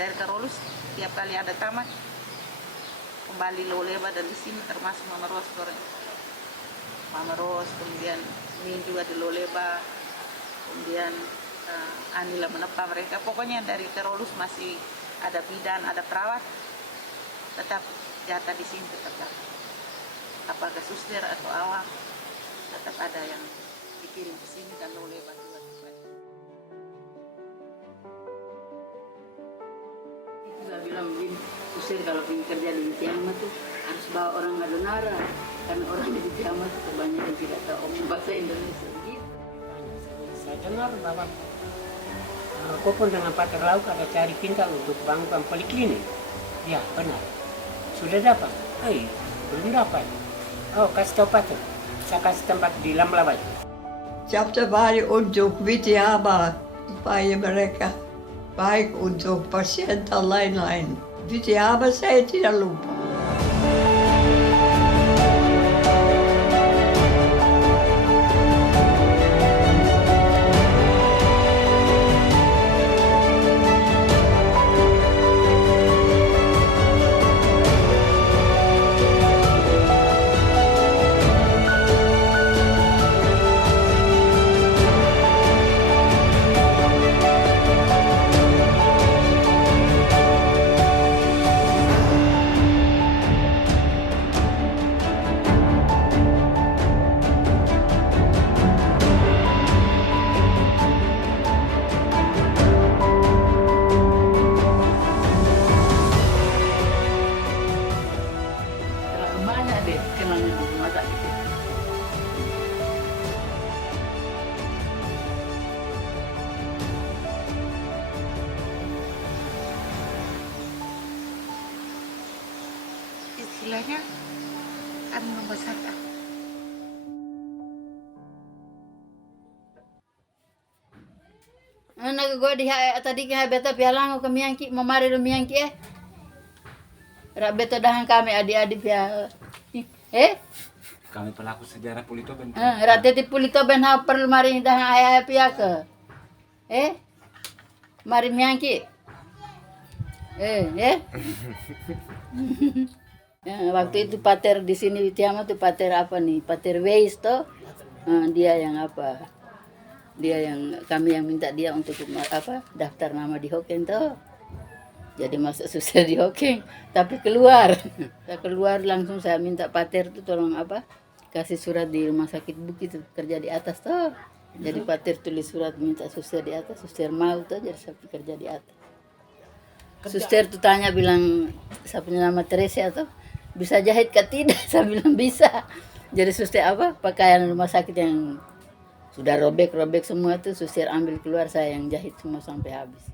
dari Karolus tiap kali ada tamat kembali Loleba, dan di sini termasuk Mama Ros, Mama Ros, kemudian ini juga di Loleba, kemudian Anila menepa mereka. Pokoknya dari Karolus masih ada bidan, ada perawat, tetap jatah di sini tetap dapat. Apakah suster atau awak, tetap ada yang dikirim ke sini dan Loleba juga. Saya bilang begini, suster kalau ingin kerja di Tiama tuh harus bawa orang Adonara, karena orang di Tiama tuh kebanyakan tidak tahu bahasa Indonesia gitu. Saya dengar bahwa aku pun dengan Pater Lauk ada cari pinta untuk bangun poliklinik. Ya benar. Sudah dapat? Belum dapat. Oh, kasih tahu Pater. Saya kasih tempat di Lamlabat. Setiap hari untuk Vitiaba supaya mereka baik untuk pasien dan lain-lain. Vitiaba saya tidak lupa. Istilahnya kan membesarkan. Anak gue tadi kaya beta pialang ke miangki, memari lu miangki Rak beta dahan kami adik-adik ya. Kami pelaku sejarah Pulitoben. Rak teti Pulitoben ha perlu mari dahan ayah pia ke. Mari miangki. Waktu itu pater di sini di Tiama tuh pater apa nih? Pater Weis toh. Dia yang apa? Dia yang kami yang minta dia untuk apa? Daftar nama di Hokeng toh. Jadi masuk susah di Hokeng, tapi keluar. Saya keluar langsung saya minta pater tuh tolong apa? Kasih surat di rumah sakit Bukit kerja di atas toh. Jadi pater tulis surat minta suster di atas, suster mau tuh jadi saya kerja di atas. Suster tuh tanya bilang saya punya nama Teresa tuh bisa jahit ke tidak? Saya bilang bisa. Jadi suster apa pakaian rumah sakit yang sudah robek-robek semua tuh suster ambil keluar, saya yang jahit semua sampai habis.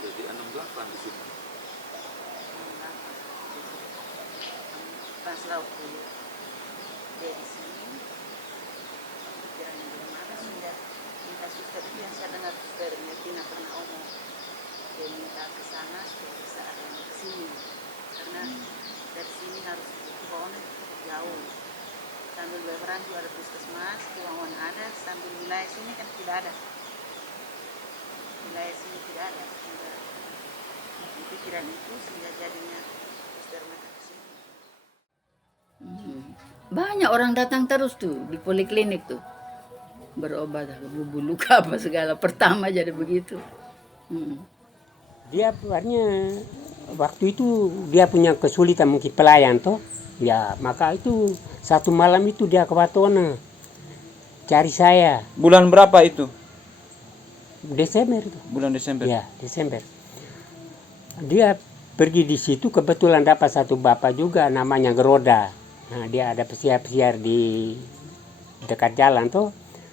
Jadi 68 di sini. Pas laut dulu. dia di sini pikirannya gimana sehingga minta suster itu yang saya dengar suster Medina pernah omong dia minta ke sana supaya bisa ada yang ke sini karena dari sini harus ke Kubaon jauh sambil Beberan juga ada puskesmas Kubaon ada sambil wilayah sini kan tidak ada wilayah sini tidak ada sehingga pikiran itu sehingga jadinya suster mereka ke sini. Banyak orang datang terus tuh di poliklinik tuh berobat bubu luka apa segala pertama jadi begitu. Dia akhirnya waktu itu dia punya kesulitan mungkin pelayan toh, ya maka itu satu malam itu dia ke Watona cari saya. Bulan berapa itu? Desember itu. Bulan Desember. Ya Desember. Dia pergi di situ kebetulan dapat satu bapak juga namanya Geroda. Nah dia ada pesiar-pesiar di dekat jalan tuh.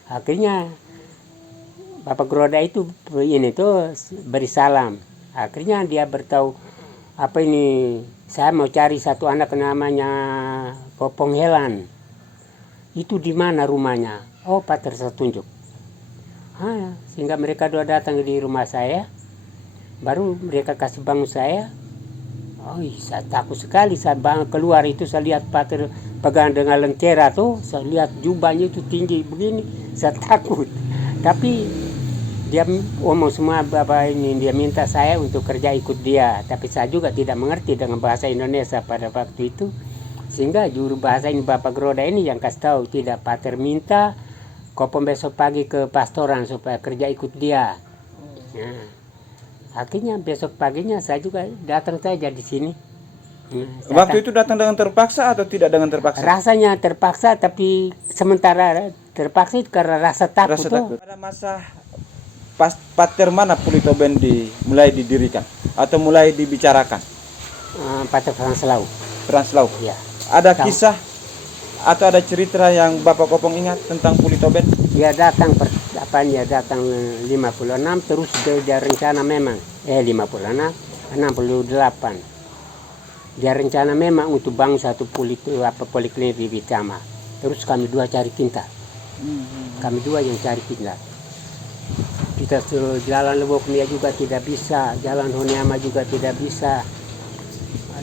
Akhirnya Bapak Geroda itu ini tuh beri salam. Akhirnya dia bertahu apa ini saya mau cari satu anak namanya Popong Helan. Itu di mana rumahnya? Oh Pater saya tunjuk. Sehingga mereka dua datang di rumah saya. Baru mereka kasih bangun saya. Oh saya takut sekali saya keluar itu saya lihat Pater pegang dengan lentera tuh. Saya lihat jubahnya itu tinggi begini. Saya takut. Tapi dia omong semua bapak ini dia minta saya untuk kerja ikut dia, tapi saya juga tidak mengerti dengan bahasa Indonesia pada waktu itu, sehingga juru bahasa ini Bapak Geroda ini yang kasih tahu tidak Pater minta Kopong besok pagi ke pastoran supaya kerja ikut dia. Nah, akhirnya besok paginya saya juga datang saja di sini. Waktu itu datang dengan terpaksa atau tidak dengan terpaksa? Rasanya terpaksa, tapi sementara terpaksa itu karena rasa takut. Rasa takut. Pada masa Pater mana Pulitoben mulai didirikan atau mulai dibicarakan? Pater Franslau. Franslau. Ya. Ada kisah atau ada cerita yang Bapak Kopong ingat tentang Pulitoben? Dia datang dia datang 56 terus dia rencana memang 56 68. Dia rencana memang untuk bangun satu poliklinik di Vitama. Terus kami dua cari kintal. Kami dua yang cari kintal. Kita suruh jalan Lebokmia juga tidak bisa, jalan Honiama juga tidak bisa.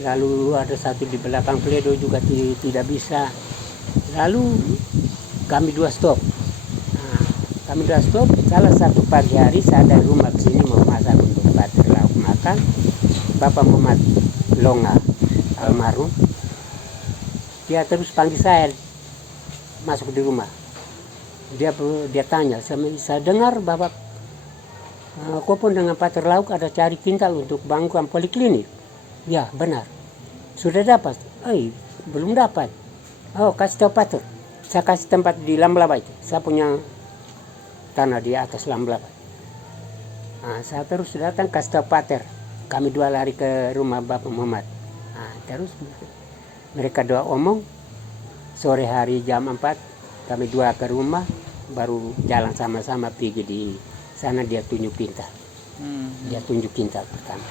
Lalu ada satu di belakang Pledo juga tidak bisa. Lalu kami dua stop. Salah satu pagi hari saya dari rumah ke sini mau masak untuk Pater lauk makan. Bapak Muhammad Longa almarhum. Dia terus panggil saya masuk di rumah. Dia tanya, saya dengar Bapak Kopong dengan Pater Lauk ada cari kintal untuk bangun poliklinik. Ya benar. Sudah dapat? Belum dapat. Oh kasih tahu Pater. Saya kasih tempat di Lamblaba itu. Saya punya tanah di atas Lamblaba. Saya terus datang kasih tahu Pater. Kami dua lari ke rumah Bapak Muhammad. Terus mereka dua omong. Sore hari jam 4 kami dua ke rumah. Baru jalan sama-sama pergi di sana dia tunjuk kintal. Dia tunjuk kintal pertama.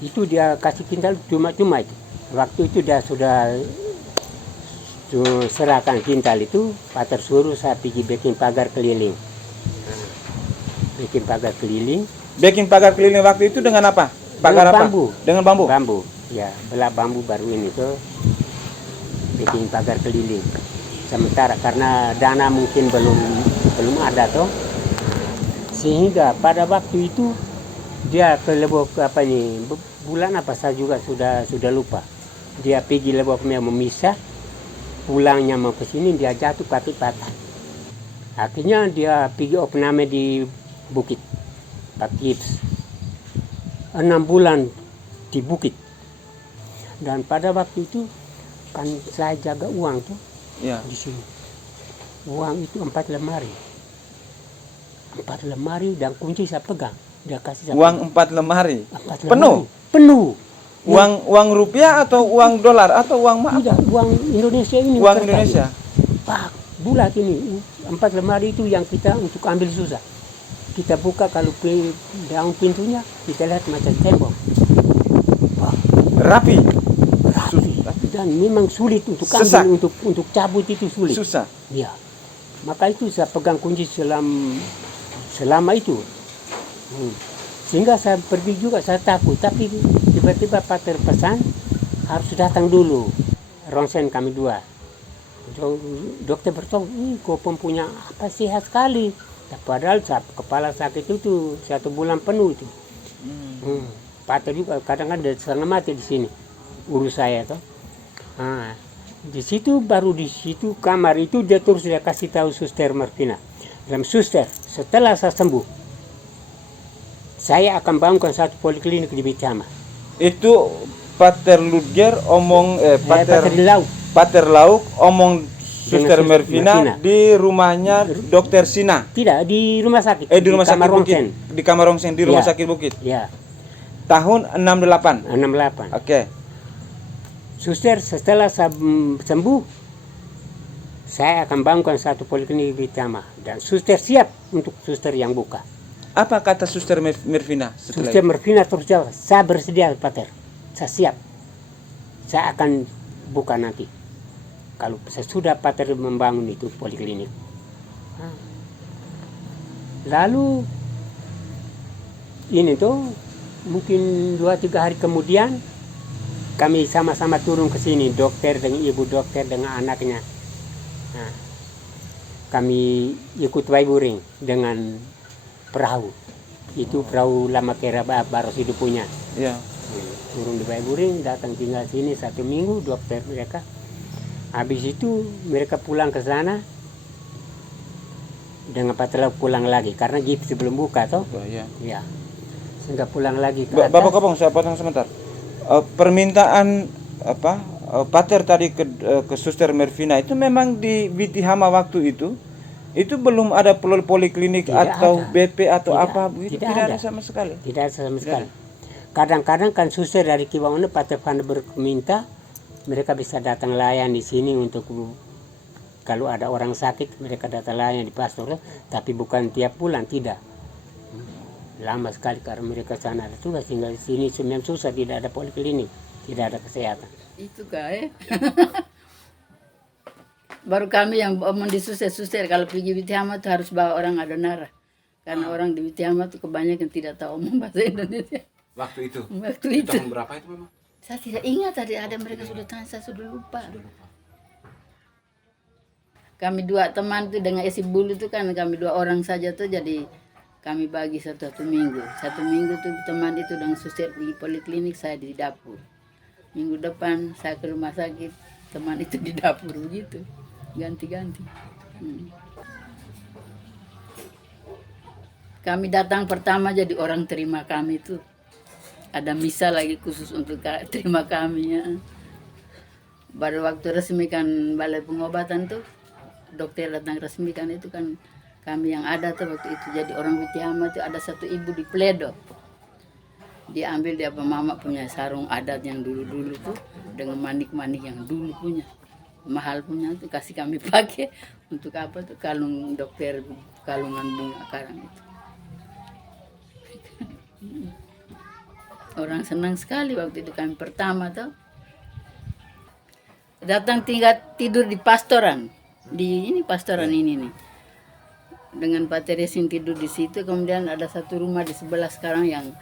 Itu dia kasih kintal cuma-cuma itu. Waktu itu dia sudah serahkan kintal itu, Pater suruh saya pergi bikin pagar keliling. Bikin pagar keliling. Bikin pagar keliling waktu itu dengan apa? Pagar apa? Bambu. Dengan bambu. Bambu. Ya, belah bambu baru ini tuh. Bikin pagar keliling. Sementara karena dana mungkin belum ada toh. Sehingga pada waktu itu dia ke Lebok bulan apa saya juga sudah lupa. Dia pergi Leboknya memisah, pulangnya mau ke sini dia jatuh kaki patah. Akhirnya dia pergi opname di Bukit Pakips. 6 bulan di Bukit. Dan pada waktu itu kan saya jaga uang tuh di sini. Uang itu 4 lemari. 4 lemari dan kunci saya pegang. Dia kasih saya uang 4 lemari. 4 lemari. Penuh. Penuh. Uang rupiah atau uang dolar atau uang Tidak, uang Indonesia ini. Uang Indonesia. Pak, bulat ini 4 lemari itu yang kita untuk ambil susah. Kita buka kalau daun pintunya kita lihat macam tembok. Rapi. dan memang sulit untuk Sesak. ambil, untuk cabut itu sulit. Susah. Ya, maka itu saya pegang kunci selama itu. Sehingga saya pergi juga, saya takut, tapi tiba-tiba pater pesan harus datang dulu, ronsen kami dua. Dokter bertanya, kau punya apa, sehat sekali. Padahal kepala sakit itu 1 bulan penuh itu. Pater juga kadang-kadang ada setengah mati di sini, urus saya toh. Nah, di situ baru di situ kamar itu dia terus dia kasih tahu Suster Marvina. Dalam Suster, setelah saya sembuh, saya akan bangunkan satu poliklinik di Bitama. Itu Pater Ludger omong Pater Lauk. Pater Lauk omong Suster Dengan Mervina Mervina. di rumahnya Dokter Sina. Tidak, di rumah sakit. Di rumah sakit kamar Bukit. ronsen. Di kamar ronsen di rumah Ya. sakit Bukit. Ya, Tahun 68. 68. Oke. Suster, setelah saya sembuh, saya akan bangunkan satu poliklinik di Bitama. Dan suster siap untuk suster yang buka. Apa kata Suster Mervina setelah Suster itu? Mervina terus jawab, saya bersedia Pater, saya siap. Saya akan buka nanti. Kalau sesudah Pater membangun itu poliklinik. Lalu ini tuh mungkin 2-3 hari kemudian kami sama-sama turun ke sini, dokter dengan ibu dokter dengan anaknya. Nah, kami ikut Waiburing dengan perahu. Itu perahu lama kera Baros itu punya. Ya. Turun di Waiburing, datang tinggal sini 1 minggu, dokter mereka. Habis itu mereka pulang ke sana dengan Pater Lauk pulang lagi karena gips belum buka toh. Ya. Ya. Sehingga pulang lagi ke atas. Bapak Kopong, saya potong sebentar. Permintaan Pater tadi ke Suster Mervina itu memang di Bitihama waktu itu belum ada poliklinik Tidak atau ada. BP atau Tidak, apa begitu, tidak tidak ada. ada sama sekali. Tidak ada sama sekali. Kadang-kadang kan suster dari Kibangun Pater Vandenberg minta mereka bisa datang layan di sini untuk kalau ada orang sakit mereka datang layan di pastor, tapi bukan tiap bulan, tidak. Lama sekali karena mereka sana ada tugas tinggal di sini, semen susah, tidak ada poliklinik, tidak ada kesehatan. Itu kah baru kami yang omong di suster kalau pergi Bitihama tuh harus bawa orang Adonara. Karena orang di Bitihama tuh kebanyakan tidak tahu omong bahasa Indonesia. Waktu itu. Waktu Di itu. tahun berapa itu memang? Saya tidak ingat tadi ada mereka sudah tanya, saya sudah lupa. Kami 2 teman tuh dengan isi bulu tuh kan kami 2 orang saja tuh, jadi kami bagi satu minggu. 1 minggu tuh teman itu dengan suster di poliklinik, saya di dapur. Minggu depan saya ke rumah sakit, teman itu di dapur begitu. Ganti-ganti. Kami datang pertama jadi orang terima kami tuh. Ada misa lagi khusus untuk terima kami ya. Baru waktu resmikan balai pengobatan tuh, dokter datang resmikan itu kan kami yang ada tuh waktu itu jadi orang Bitihama tuh ada satu ibu di Pledo. Dia ambil dia mama punya sarung adat yang dulu-dulu tuh dengan manik-manik yang dulu punya. Mahal punya tuh kasih kami pakai untuk apa tuh kalung dokter, kalungan bunga karang itu. Orang senang sekali waktu itu kami pertama tuh. Datang tinggal tidur di pastoran. Di ini pastoran ini nih. Dengan Pater Resin tidur di situ, kemudian ada satu rumah di sebelah sekarang yang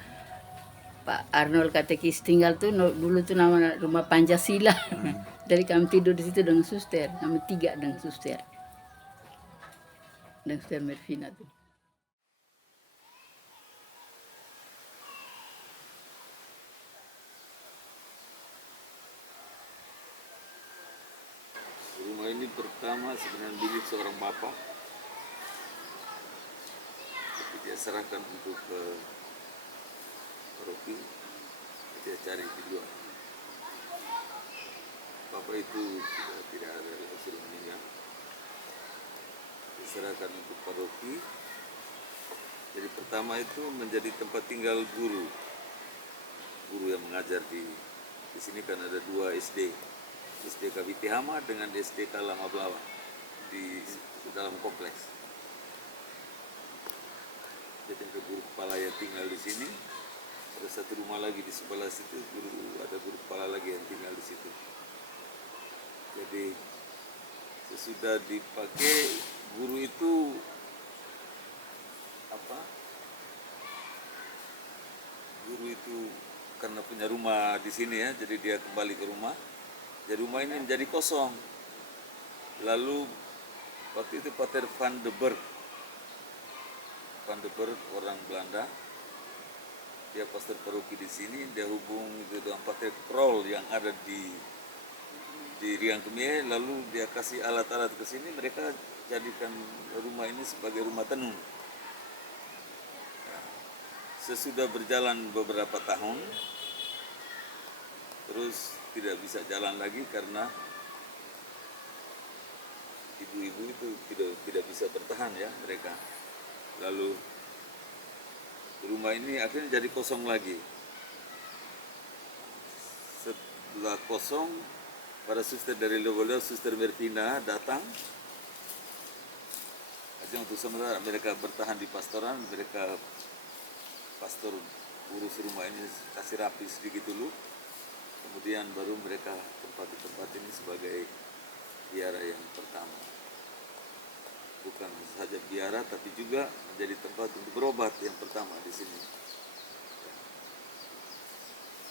Pak Arnold katekis tinggal tuh dulu tuh nama rumah Pancasila. Jadi kami tidur di situ dengan suster, kami 3 dengan suster. Dan suster Mervina tuh. Rumah ini pertama sebenarnya milik seorang bapak, tapi dia serahkan untuk paroki, dia cari di luar. Bapak itu tidak ada, sudah meninggal. Diserahkan untuk paroki. Jadi pertama itu menjadi tempat tinggal guru yang mengajar di sini kan ada 2 SD. SDK Bitihama dengan SDK Lama Blawa di dalam kompleks. Jadi ada guru kepala yang tinggal di sini. Ada satu rumah lagi di sebelah situ, ada guru kepala lagi yang tinggal di situ. Jadi sesudah dipakai, guru itu guru itu karena punya rumah di sini ya, jadi dia kembali ke rumah. Jadi rumah ini menjadi kosong. Lalu waktu itu Pater Van de Berg orang Belanda, dia pastor paroki di sini, dia hubung itu dengan Pater Kroll yang ada di Riangkemie, lalu dia kasih alat-alat ke sini, mereka jadikan rumah ini sebagai rumah tenung. Sesudah berjalan beberapa tahun, terus tidak bisa jalan lagi karena ibu-ibu itu tidak bisa bertahan ya mereka. Lalu rumah ini akhirnya jadi kosong lagi. Setelah kosong, para suster dari Loboleo, Suster Mervina datang. Akhirnya untuk sementara mereka bertahan di pastoran, mereka pastor urus rumah ini kasih rapi sedikit dulu. Kemudian baru mereka tempati tempat ini sebagai biara yang pertama. Bukan saja biara, tapi juga menjadi tempat untuk berobat yang pertama di sini.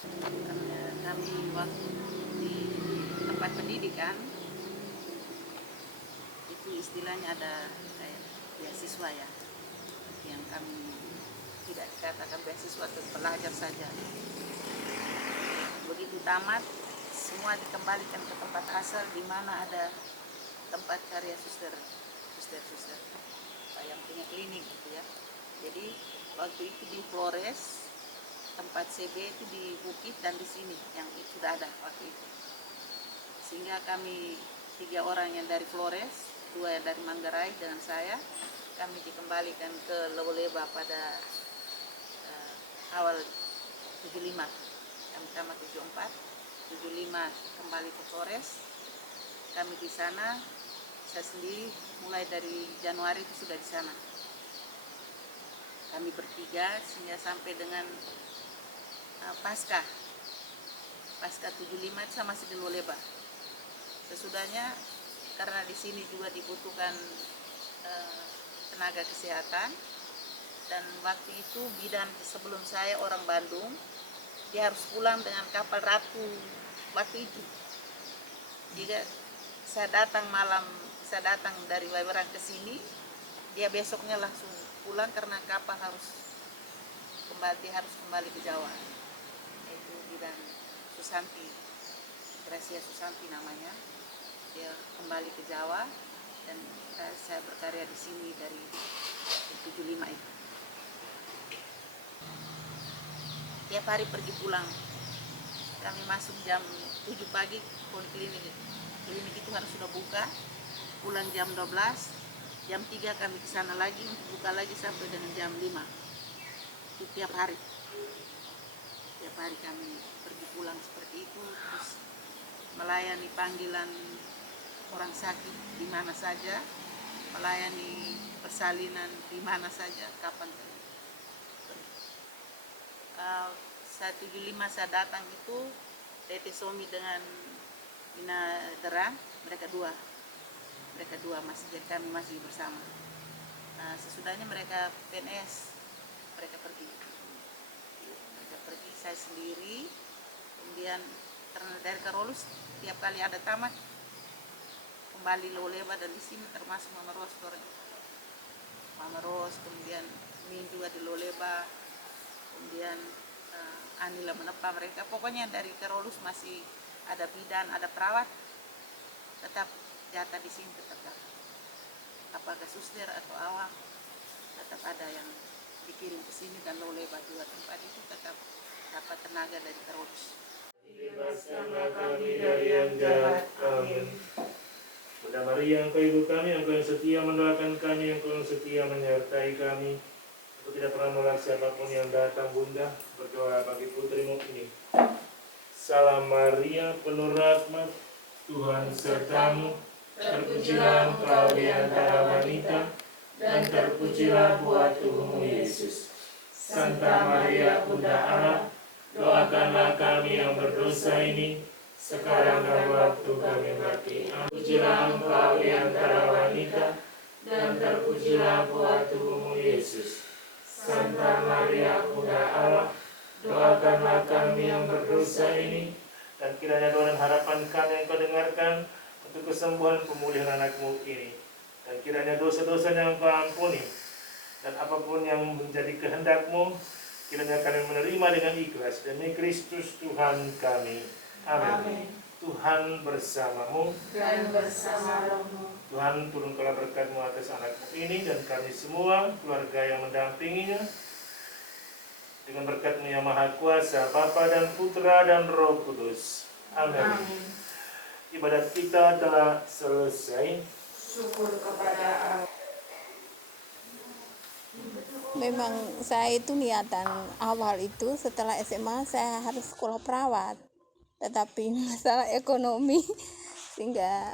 Karena kami waktu di tempat pendidikan itu istilahnya ada kayak beasiswa ya, yang kami tidak dikatakan beasiswa, untuk pelajar saja. Begitu tamat, semua dikembalikan ke tempat asal di mana ada tempat karya suster yang punya klinik gitu ya. Jadi waktu itu di Flores, tempat CB itu di Bukit, dan di sini yang itu sudah ada waktu itu. Sehingga kami 3 orang yang dari Flores, 2 yang dari Manggarai dengan saya, kami dikembalikan ke Loboleba pada awal 75. Kami tamat 74, 75 kembali ke Flores. Kami di sana, saya sendiri mulai dari Januari itu sudah di sana. Kami bertiga sehingga sampai dengan Pasca 75 itu saya masih di Loboleba. Sesudahnya karena di sini juga dibutuhkan tenaga kesehatan, dan waktu itu bidan sebelum saya orang Bandung, dia harus pulang dengan kapal Ratu waktu itu. Jika saya datang dari Wewerang ke sini, dia besoknya langsung pulang karena kapal harus kembali ke Jawa. Itu bidan Susanti, Gracia Susanti namanya. Dia kembali ke Jawa dan saya berkarya di sini dari 75 itu. Tiap hari pergi pulang. Kami masuk jam 7 pagi, klinik itu harus sudah buka. Pulang jam 12, jam 3 kami ke sana lagi untuk buka lagi sampai dengan jam 5. Itu tiap hari. Tiap hari kami pergi pulang seperti itu, terus melayani panggilan orang sakit di mana saja, melayani persalinan di mana saja, kapan saja. 175 saya datang itu Tete Somi dengan Ina Terang, mereka dua masih, jadi kami masih bersama. Sesudahnya mereka PNS, mereka pergi, saya sendiri. Kemudian karena dari Karolus tiap kali ada tamat kembali Loboleba, dan di sini termasuk Mama Ros, kemudian Min juga di Loboleba, kemudian Anila menepa mereka. Pokoknya dari Karolus masih ada bidan, ada perawat, tetap jatah di sini tetap dapat. Apakah suster atau awam, tetap ada yang dikirim ke sini, dan Loboleba juga tempat itu tetap dapat tenaga dari Karolus. Bebaskanlah kami dari yang jahat. Amin. Bunda Maria, Engkau Ibu kami, Engkau yang setia mendoakan kami, Engkau yang setia menyertai kami. Engkau tidak pernah menolak siapapun yang datang, Bunda. Berdoa bagi putrimu ini. Salam Maria, penuh rahmat, Tuhan sertamu. Terpujilah engkau di antara wanita, dan terpujilah buah tubuhmu Yesus. Santa Maria, Bunda Allah, doakanlah kami yang berdosa ini, sekarang dan waktu kami mati. Terpujilah Engkau di antara wanita, dan terpujilah buah tubuhmu Yesus. Santa Maria, Bunda Allah, doakanlah kami yang berdosa ini, dan kiranya doa dan harapan kami yang Kau dengarkan untuk kesembuhan pemulihan anakmu ini. Dan kiranya dosa-dosanya Engkau ampuni, dan apapun yang menjadi kehendak-Mu, kiranya kami menerima dengan ikhlas demi Kristus Tuhan kami. Amin. Tuhan bersamamu. Dan bersama rohmu. Tuhan turunkanlah berkat-Mu atas anakmu ini dan kami semua, keluarga yang mendampinginya. Dengan berkat-Mu yang Maha Kuasa, Bapa dan Putra dan Roh Kudus. Amin. Ibadat kita telah selesai. Syukur kepada Allah. Memang saya itu niatan awal itu setelah SMA saya harus sekolah perawat, tetapi masalah ekonomi sehingga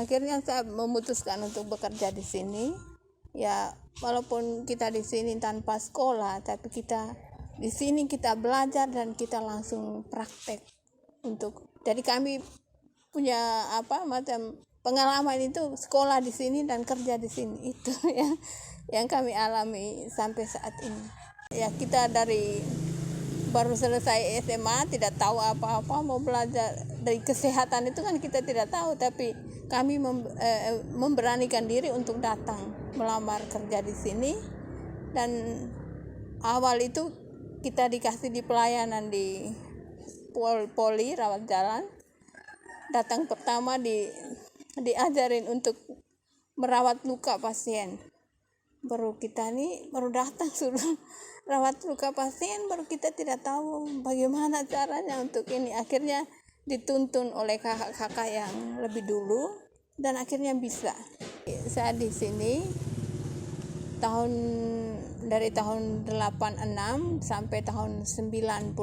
akhirnya saya memutuskan untuk bekerja di sini. Ya walaupun kita di sini tanpa sekolah, tapi kita di sini kita belajar dan kita langsung praktek jadi kami punya macam pengalaman itu sekolah di sini dan kerja di sini, itu ya yang kami alami sampai saat ini. Ya kita baru selesai SMA tidak tahu apa-apa, mau belajar dari kesehatan itu kan kita tidak tahu, tapi kami memberanikan diri untuk datang melamar kerja di sini. Dan awal itu kita dikasih di pelayanan di Poli rawat jalan. Datang pertama diajarin untuk merawat luka pasien. Baru datang suruh rawat luka pasien, baru kita tidak tahu bagaimana caranya untuk ini. Akhirnya dituntun oleh kakak-kakak yang lebih dulu dan akhirnya bisa. Saya di sini dari tahun 86 sampai tahun 96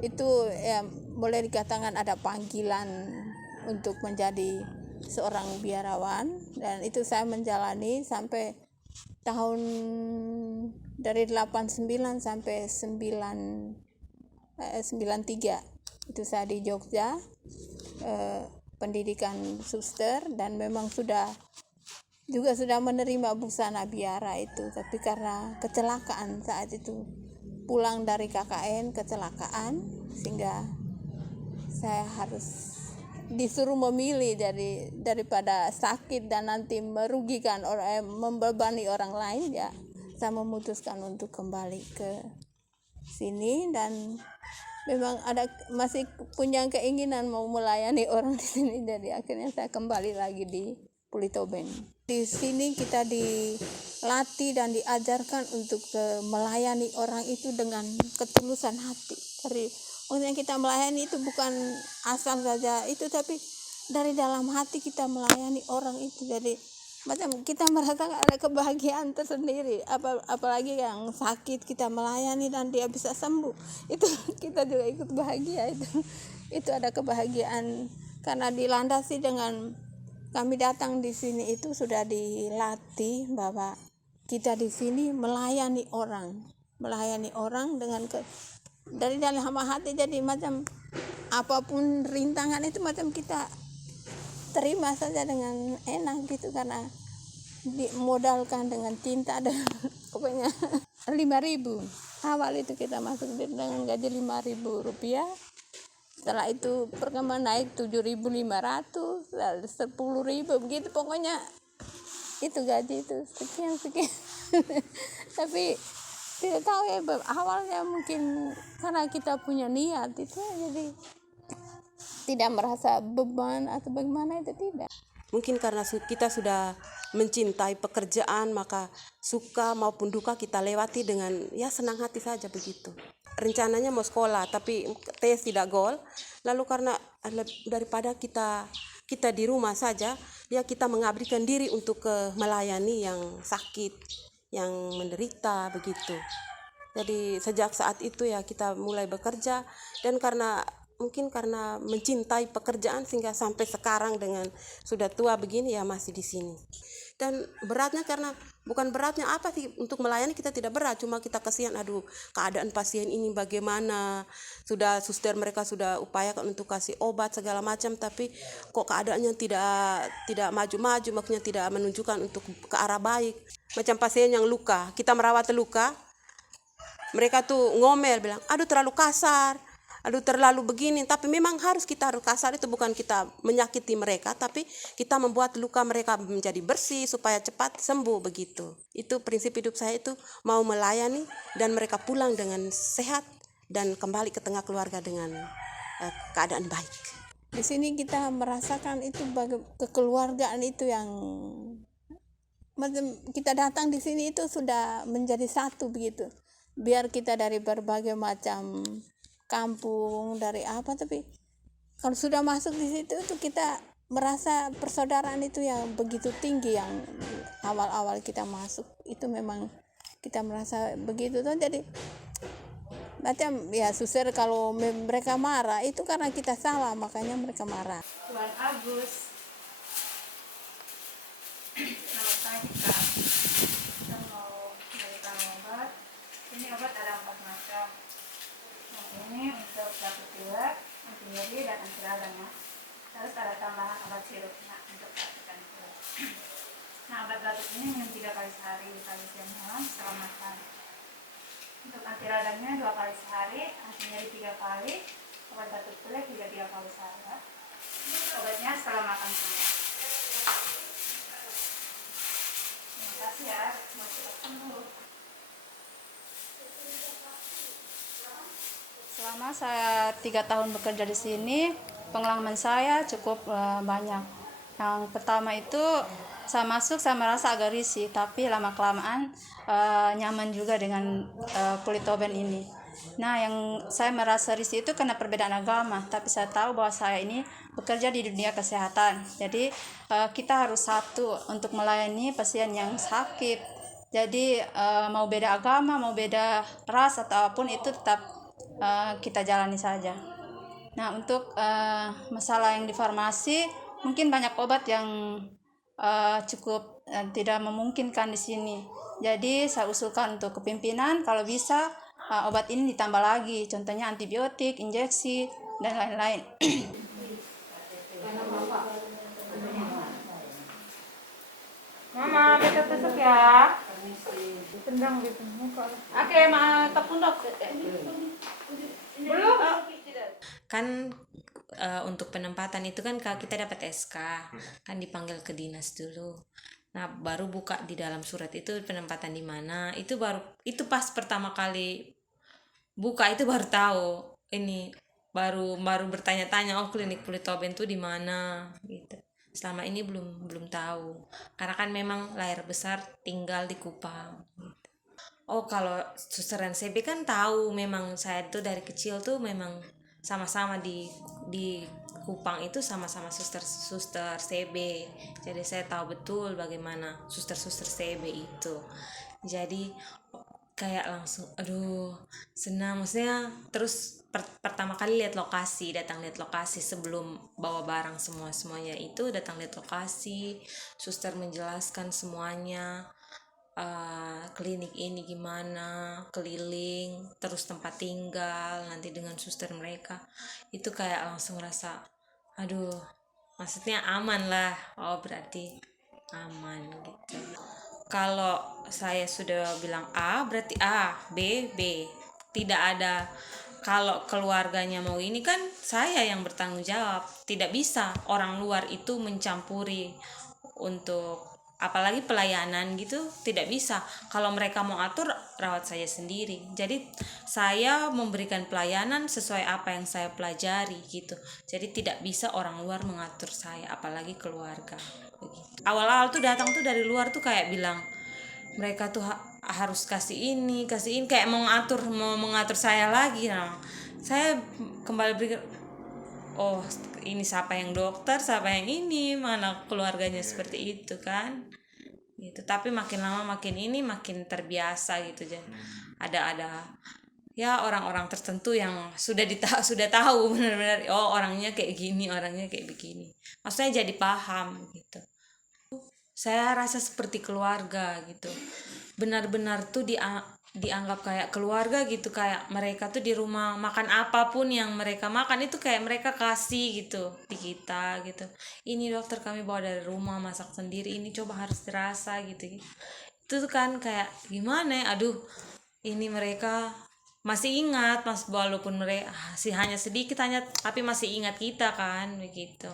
itu ya boleh dikatakan ada panggilan untuk menjadi seorang biarawan, dan itu saya menjalani sampai tahun dari 89 sampai 93 itu saya di Jogja pendidikan suster, dan memang sudah menerima busana biara itu, tapi karena kecelakaan saat itu pulang dari KKN kecelakaan sehingga saya harus disuruh memilih daripada sakit dan nanti merugikan membebani orang lain, ya saya memutuskan untuk kembali ke sini dan memang masih punya keinginan mau melayani orang di sini, jadi akhirnya saya kembali lagi di Pulitoben. Di sini kita dilatih dan diajarkan untuk melayani orang itu dengan ketulusan hati. Maksudnya kita melayani itu bukan asal saja itu, tapi dari dalam hati kita melayani orang itu. Jadi macam kita merasakan ada kebahagiaan tersendiri. Apalagi yang sakit kita melayani dan dia bisa sembuh, itu kita juga ikut bahagia. Itu ada kebahagiaan karena dilandasi dengan kami datang di sini itu sudah dilatih bahwa kita di sini melayani orang dengan dari dalam hati. Jadi macam apapun rintangan itu macam kita terima saja dengan enak gitu, karena dimodalkan dengan cinta dan pokoknya 5.000 awal itu kita masuk dengan gaji 5.000 rupiah. Setelah itu perkembangan naik 7.500, 10.000 begitu, pokoknya itu gaji itu sekian tapi tidak tahu ya, awalnya mungkin karena kita punya niat itu, jadi tidak merasa beban atau bagaimana, itu tidak. Mungkin karena kita sudah mencintai pekerjaan, maka suka maupun duka kita lewati dengan ya senang hati saja begitu. Rencananya mau sekolah tapi tes tidak gol, lalu karena daripada kita di rumah saja, ya kita mengabdikan diri untuk melayani yang sakit, yang menderita begitu. Jadi sejak saat itu ya kita mulai bekerja, dan mungkin karena mencintai pekerjaan sehingga sampai sekarang dengan sudah tua begini ya masih di sini. Dan beratnya karena bukan beratnya apa sih, untuk melayani kita tidak berat, cuma kita kasihan, aduh keadaan pasien ini bagaimana, sudah suster mereka sudah upayakan untuk kasih obat segala macam, tapi kok keadaannya tidak maju-maju, maksudnya tidak menunjukkan untuk ke arah baik. Macam pasien yang luka, kita merawat luka, mereka tuh ngomel bilang, aduh terlalu kasar, aduh terlalu begini. Tapi memang kita harus kasar, itu bukan kita menyakiti mereka, tapi kita membuat luka mereka menjadi bersih supaya cepat sembuh begitu. Itu prinsip hidup saya, itu mau melayani dan mereka pulang dengan sehat dan kembali ke tengah keluarga dengan keadaan baik. Di sini kita merasakan itu kekeluargaan itu yang kita datang di sini itu sudah menjadi satu begitu. Biar kita dari berbagai macam kampung, dari apa, tapi kalau sudah masuk di situ itu kita merasa persaudaraan itu yang begitu tinggi. Yang awal-awal kita masuk itu memang kita merasa begitu tuh. Jadi macam ya suster kalau mereka marah itu karena kita salah, makanya mereka marah. Tuan Agus, selamat pagi Kak. Kita mau memberikan obat. Ini obat ada 4 macam. Ini untuk batuk pilek, anti nyeri dan anti radang ya. Terus ada tambahan obat sirupnya untuk batuk pilek. Nah, obat batuk ini minum 3 kali sehari, pagi siang malam setelah makan. Untuk anti radangnya 2 kali sehari, anti nyeri 3 kali, obat batuk pilek juga 3 kali sehari ya. Obatnya setelah makan semua. Terima kasih ya, mau cepat sembuh. Selama saya 3 tahun bekerja di sini, pengalaman saya cukup banyak. Yang pertama itu saya masuk, saya merasa agak risih, tapi lama-kelamaan nyaman juga dengan kulit toben ini. Nah, yang saya merasa risih itu karena perbedaan agama, tapi saya tahu bahwa saya ini bekerja di dunia kesehatan. Jadi kita harus satu untuk melayani pasien yang sakit. Jadi mau beda agama, mau beda ras atau apapun itu tetap kita jalani saja. Nah, untuk masalah yang di farmasi, mungkin banyak obat yang cukup tidak memungkinkan di sini. Jadi saya usulkan untuk kepimpinan kalau bisa obat ini ditambah lagi, contohnya antibiotik, injeksi dan lain-lain. Mama, beta tusuk ya. Tendang di muka. Oke, tepung dok. Belum? Kan untuk penempatan itu kan kalau kita dapat SK kan dipanggil ke dinas dulu. Nah, baru buka di dalam surat itu penempatan di mana. Itu pas pertama kali buka itu baru tahu. Ini baru bertanya-tanya, oh klinik Politoben tuh di mana gitu. Selama ini belum tahu. Karena kan memang layar besar tinggal di Kupang. Oh, kalau susteran CB kan tahu, memang saya tuh dari kecil tuh memang sama-sama di Kupang itu sama-sama suster CB. Jadi saya tahu betul bagaimana suster CB itu. Jadi kayak langsung aduh senang, maksudnya terus pertama kali datang lihat lokasi sebelum bawa barang semuanya itu, datang lihat lokasi, suster menjelaskan semuanya. Klinik ini gimana, keliling, terus tempat tinggal nanti dengan suster mereka, itu kayak langsung rasa aduh, maksudnya aman lah. Oh, berarti aman gitu. Kalau saya sudah bilang A berarti A, B, tidak ada. Kalau keluarganya mau ini kan saya yang bertanggung jawab, tidak bisa orang luar itu mencampuri untuk apalagi pelayanan gitu, tidak bisa. Kalau mereka mau atur, rawat saya sendiri. Jadi saya memberikan pelayanan sesuai apa yang saya pelajari gitu. Jadi tidak bisa orang luar mengatur saya, apalagi keluarga begitu. Awal-awal tuh datang tuh dari luar tuh kayak bilang mereka tuh harus kasih ini kayak mau mengatur saya lagi. Nah, saya kembali berpikir, oh ini siapa yang dokter, siapa yang ini, mana keluarganya seperti itu kan gitu. Tapi makin lama makin terbiasa gitu. Jadi ada ya orang-orang tertentu yang sudah tahu benar-benar, oh orangnya kayak gini, orangnya kayak begini, maksudnya jadi paham gitu. saya rasa seperti keluarga gitu. Benar-benar tuh dianggap kayak keluarga gitu, kayak mereka tuh di rumah makan apapun yang mereka makan itu kayak mereka kasih gitu di kita gitu. Ini dokter kami bawa dari rumah, masak sendiri, ini coba harus terasa gitu. Itu tuh kan kayak gimana ya, aduh ini mereka masih ingat mas, walaupun mereka sih hanya sedikit hanya, tapi masih ingat kita kan begitu.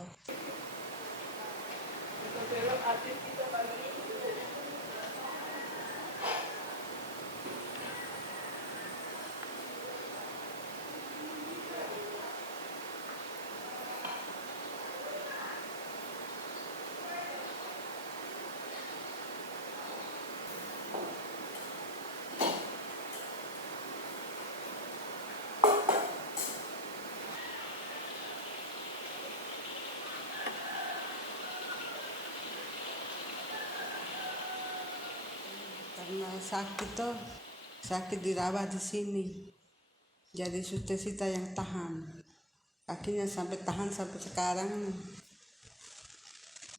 Karena sakit dirawat di sini, jadi suster Sita yang tahan, akhirnya tahan sampai sekarang.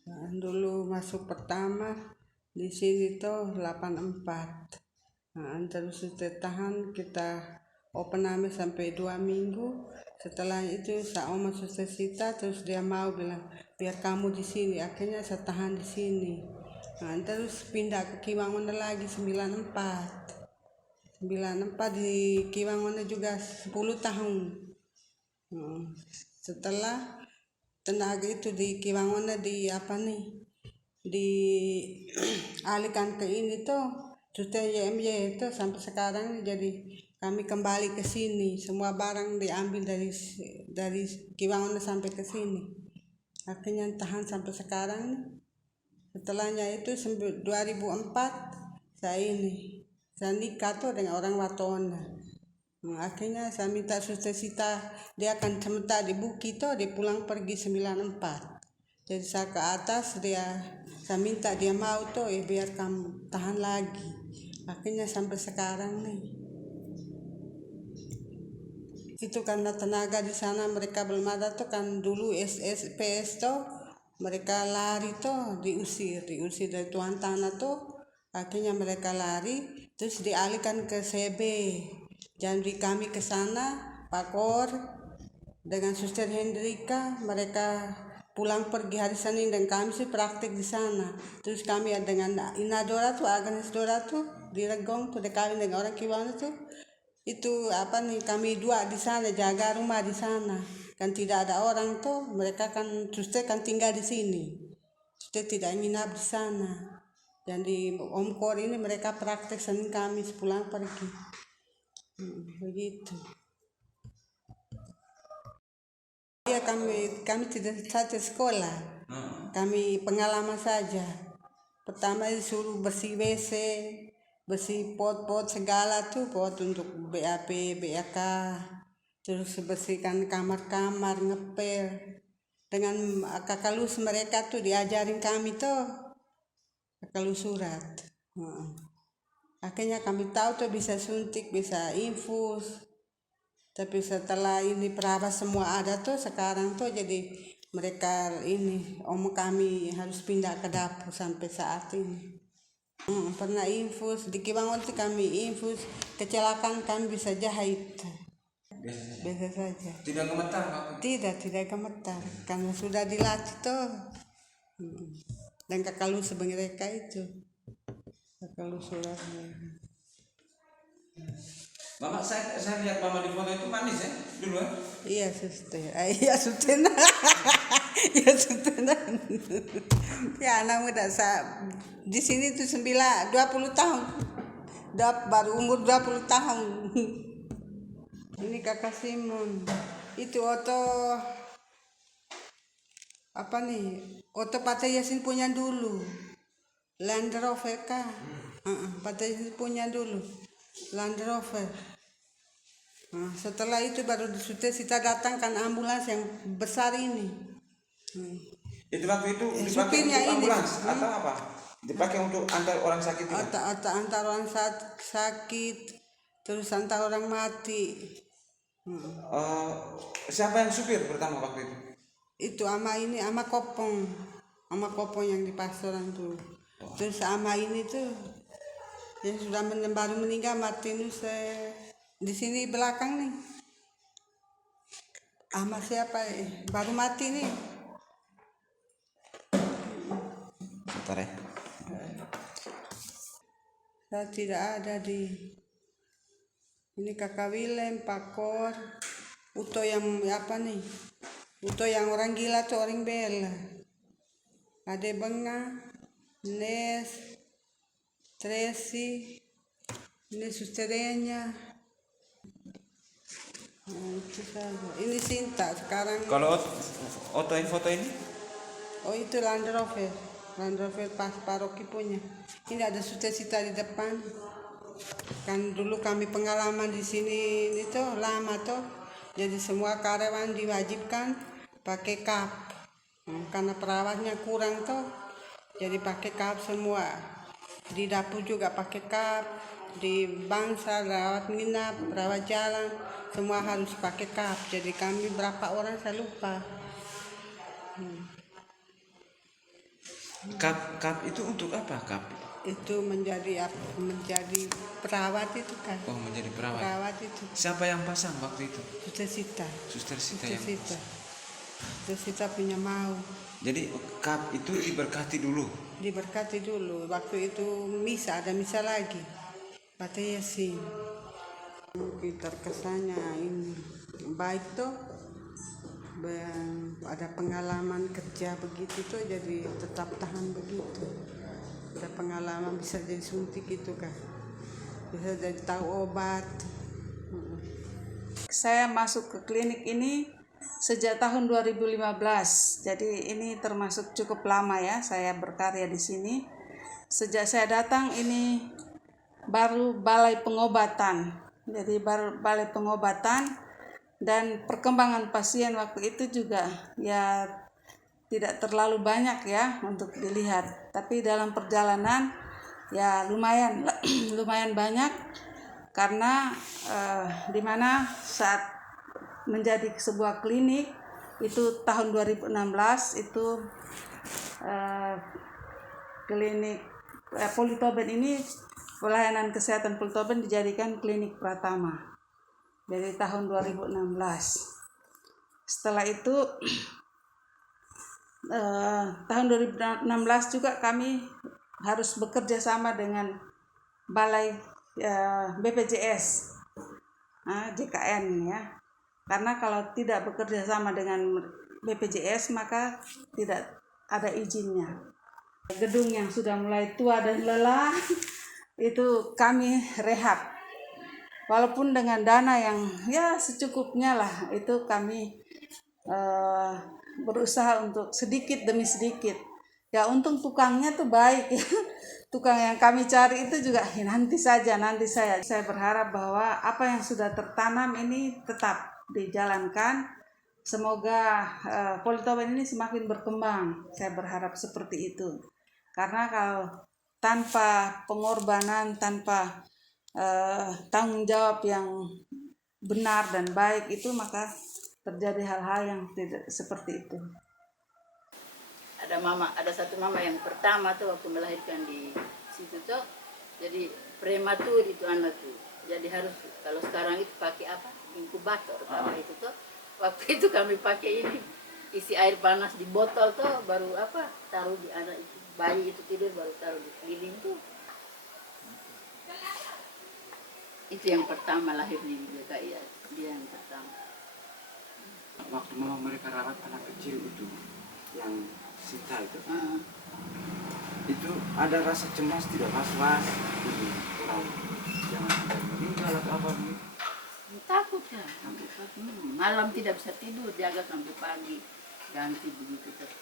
Nah, dulu masuk pertama di sini tuh 84, nah, terus suster tahan kita open sampai 2 minggu. Setelah itu saya oma suster Sita, terus dia mau bilang biar kamu di sini, akhirnya saya tahan di sini. Nah, terus pindah ke Kiwangono lagi 94 di Kiwangono juga 10 tahun. Setelah tenaga itu di Kiwangono dialihkan ke ini tuh suster YMY itu sampai sekarang, jadi kami kembali ke sini, semua barang diambil dari Kiwangono sampai ke sini, akhirnya tahan sampai sekarang. Setelahnya itu 2004 saya nikah tuh dengan orang Watona. Nah, akhirnya saya minta suster Sita, dia akan sementara di Bukit tuh, dia pulang pergi 94. Jadi saya ke atas, saya minta dia mau tuh biar kamu tahan lagi. Akhirnya sampai sekarang nih. Itu karena tenaga di sana mereka belum ada tuh kan, dulu SSPS tuh mereka lari tuh, diusir dari tuan tanah tuh, akhirnya mereka lari terus dialihkan ke CB. Jadi kami ke sana, Pak Kor dengan Suster Hendrika, mereka pulang pergi hari Senin dan kami sih praktik di sana. Terus kami ada dengan Inadora tuh, Agnes Dora tuh di Regong tuh, dekawin dengan orang Kiwangono tuh. Itu kami 2 di sana, jaga rumah di sana. Kan tidak ada orang tuh, mereka kan suster kan tinggal di sini, suster tidak nginap di sana. Dan di Om Kor ini mereka praktek Senin Kamis pulang pergi, begitu. Ya kami tidak satu sekolah, kami pengalaman saja. Pertama disuruh bersih WC, bersih pot-pot segala tuh, pot untuk BAP, BAK. Terus bersihkan kamar-kamar, ngepel. Dengan kakalus mereka tuh diajarin kami tuh kakalus surat. Akhirnya kami tahu tuh bisa suntik, bisa infus. Tapi setelah ini perawat semua ada tuh, sekarang tuh jadi mereka om kami harus pindah ke dapur sampai saat ini. Pernah infus, di Kiwangono kami infus, kecelakaan kami bisa jahit. Biasa saja. Tidak gemetar Pak? Tidak gemetar karena sudah dilatih tuh. Dan kakalus mereka itu, kakalus suratnya. Mama, saya lihat Mama di foto itu manis ya dulu ya? Iya suster, iya suster. Iya suster. Ya anak muda di sini tuh 20 tahun, baru umur 20 tahun. Ini kakak Simon, itu Oto Patah Yasin punya dulu, Land Rover kah? Patah Yasin punya dulu, Land Rover. Setelah itu baru sudah kita datangkan ambulans yang besar ini. Itu waktu itu dipakai untuk ambulans atau apa? Dipakai untuk antar orang sakit? Antar orang sakit, terus antar orang mati. Siapa yang supir pertama waktu itu? Itu ama Kopong. sama Kopo yang di pastoran tuh. Terus sama ini tuh yang sudah baru meninggal Martinus di sini belakang nih. Sama siapa baru mati nih. Sebentar ya. Saya tidak ada di ini Kakak Willem, Pak Kor, Uto yang apa nih? Uto yang orang gila tuh orang Bella. Ade Benga, Nes, Tracy, ini susternya. Itu saja. Ini Sinta sekarang. Kalau Oto yang foto ini? Oh itu Land Rover pas paroki punya. Ini ada suster-suster di depan. Kan dulu kami pengalaman di sini itu lama tuh. Jadi semua karyawan diwajibkan pakai kap. Karena perawatnya kurang tuh. Jadi pakai kap semua. Di dapur juga pakai kap. Di bangsa rawat nginap, rawat jalan, semua harus pakai kap. Jadi kami berapa orang saya lupa. Kap itu untuk apa kap? Itu menjadi perawat itu kan. Oh, menjadi perawat. Perawat itu. Siapa yang pasang waktu itu? Suster Sita yang Suster Sita punya mau. Jadi kap itu diberkati dulu. Diberkati dulu. Waktu itu ada misa lagi. Bata Yasin. Kita kesannya ini baik tuh. Ada pengalaman kerja begitu tuh jadi tetap tahan begitu. Ada pengalaman bisa jadi suntik gitu kan, bisa jadi tahu obat. Saya masuk ke klinik ini sejak tahun 2015, jadi ini termasuk cukup lama ya saya berkarya di sini. Sejak saya datang ini baru balai pengobatan, jadi baru balai pengobatan dan perkembangan pasien waktu itu juga ya tidak terlalu banyak ya untuk dilihat, tapi dalam perjalanan ya lumayan banyak karena di mana saat menjadi sebuah klinik itu tahun 2016 itu klinik Politoben ini pelayanan kesehatan Politoben dijadikan klinik pertama dari tahun 2016. Setelah itu tahun 2016 juga kami harus bekerja sama dengan balai BPJS JKN ya, karena kalau tidak bekerja sama dengan BPJS maka tidak ada izinnya. Gedung yang sudah mulai tua dan lelah itu kami rehab, walaupun dengan dana yang ya secukupnya lah, itu kami berusaha untuk sedikit demi sedikit. Ya untung tukangnya tuh baik ya. Tukang yang kami cari itu juga nanti saya. Saya berharap bahwa apa yang sudah tertanam ini tetap dijalankan. Semoga Politoben ini semakin berkembang. Saya berharap seperti itu. Karena kalau tanpa pengorbanan, tanpa tanggung jawab yang benar dan baik itu, maka terjadi hal-hal yang tidak seperti itu. Ada satu mama yang pertama tuh waktu melahirkan di situ tuh, jadi prematur itu anak tuh. Jadi harus, kalau sekarang itu pakai apa? Inkubator sama itu tuh. Waktu itu kami pakai ini, isi air panas di botol tuh, baru apa? Taruh di anak itu, bayi itu tidur baru taruh di keliling tuh. Itu yang pertama lahir di DKI ya, dia yang pertama. Waktu mama mereka rawat anak kecil itu, yang Sita itu, itu ada rasa cemas, tidak was-was, orang jangan sampai meninggal atau apa begitu. Takut ya, malam tidak bisa tidur, jaga sampai pagi, ganti begitu terus.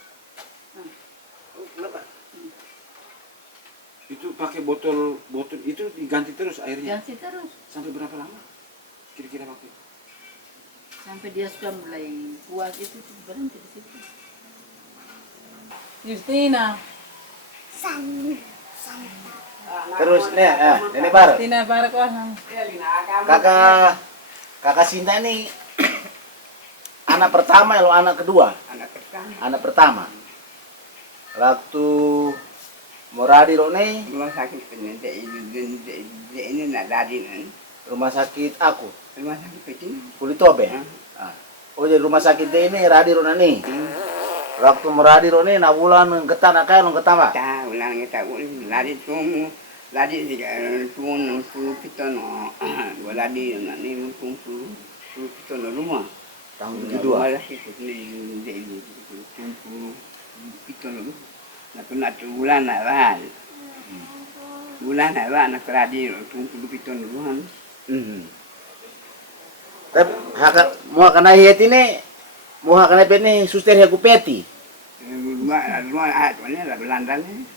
Itu pakai botol itu diganti terus airnya? Ganti terus. Sampai berapa lama kira-kira waktu itu? Sampai dia sudah mulai kuat itu berhenti di situ. Justina. Terus nih, ini Bar. Justina Barkos. Kakak Sinta ini anak pertama ya lo anak kedua? Anak pertama. Waktu Moradi Rone, rumah sakit ini nak dari kan. rumah sakit aku, Rumah sakit kecil. Pulitobe. Oh jadi rumah sakit ini Radi Rone nih. Waktu Moradi Rone na bulan ketan akai long ketama. Tak ulang kita lari tuh lari tuh 60 kita no. Gua lari nak ni 60 kita no rumah. Tahun 72. Malah itu ni 60 kita no. Nak bulan nak wan. Bulan nak wan nak lari 60 kita no rumah. Tapi mau kena hiat ini, mau kena pet ni suster aku peti. Rumah ahat mana lah Belanda ni.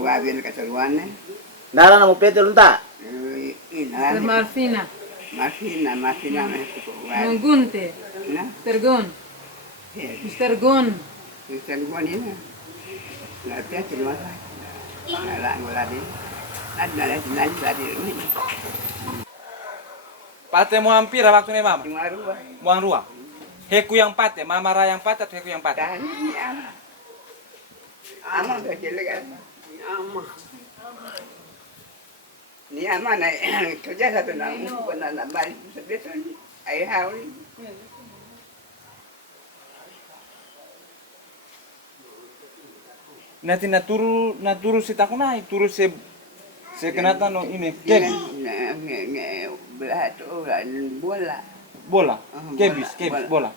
Wabil keseruan ni. Nara mau peti lunta. Marfina. Marfina ni. Gunte. Tergon. Tergon. Tergon ini. Nak peti rumah lah. Nak ngoladi. Ada lagi ni. Pate mau hampir waktu ni mama. Muang Ruang. Heku yang pate, mama ra yang pate atau heku yang pate? Ama kecil kan. Ama. Ni ama nak kerja satu nak pernah nak balik sebetul ni. Ayah ni. Nanti naturu si takunai, turu si kenata no ini kebis. Belah tu bola. Bola, kebis bola.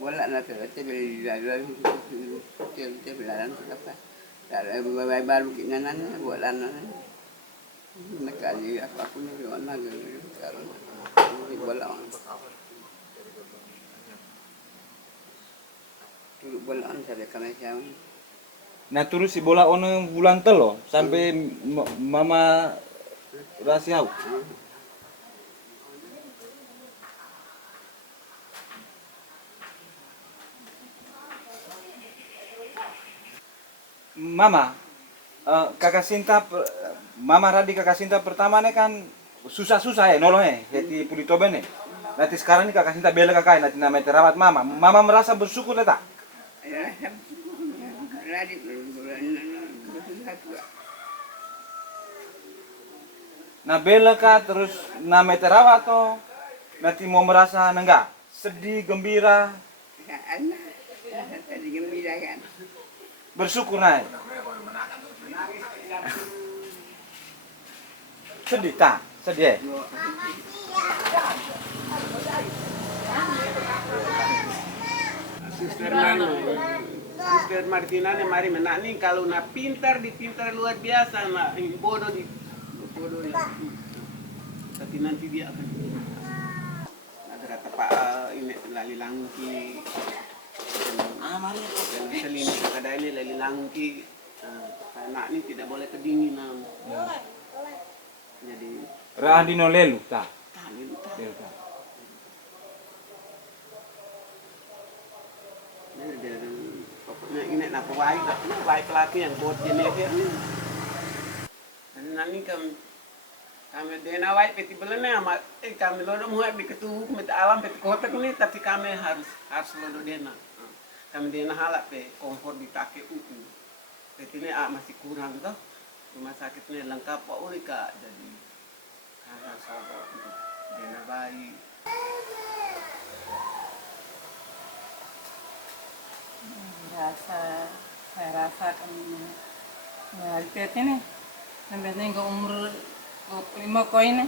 Bola nanti beli belaran apa? Dari baru kita nana bola nana. Nakali aku ni mana kalau bola. Turu bola sampai kami jam. Nah terus si bola ono bulan telo sampai mama rasiau. Mama, kakak Sinta, mama Radi kakak Sinta pertama nih kan susah-susah ya nolong di Pulitobe nih. Nanti sekarang nih kakak Sinta bela kakak nanti namanya terawat mama. Mama merasa bersyukur tak? Nah bela kak terus namanya terawat toh nanti mau merasa enggak sedih gembira. Sedih gembira kan. Bersyukur naik. Sedih tak? Sedih. Suster Martina mari menani kalau na pintar luar biasa na bodoh di bodoh ya. Tapi nanti dia akan ada kata Pak ini lali langki. Mari selini kada ini lali langki. Anak ini tidak boleh kedinginan. Jadi Raandino lelu tak? Lelu tak. Pokoknya ini nak baik pelatih yang buat jenis ini. Dan nanti kami dena baik peti belenya amat kami lodo muat di ketuh mit alam peti kotak ini tapi kami harus lodo dena. Kami dena halak pe komfort di kaki peti ini masih kurang toh. Rumah sakitnya lengkap Pak Ulika jadi harus sobat untuk dena baik. Saya rasakan ya lihat ini sampai ke umur 5 koin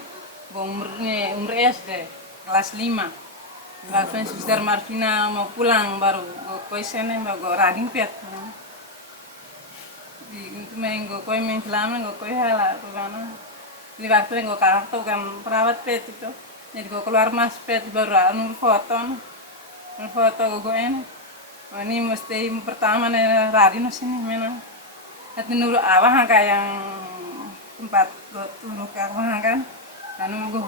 umur SD kelas 5 langsung Suster Martina mau pulang baru koi sini baru rading pet di untuk main koi main selama koi hala mana di waktu yang kartu kan perawat pet itu jadi keluar mas pet baru anu foto gue ini. Ini mesti pertama nih Radino sini mana? Nanti nuru awah kayak yang tempat turun ke awah kan, kan gue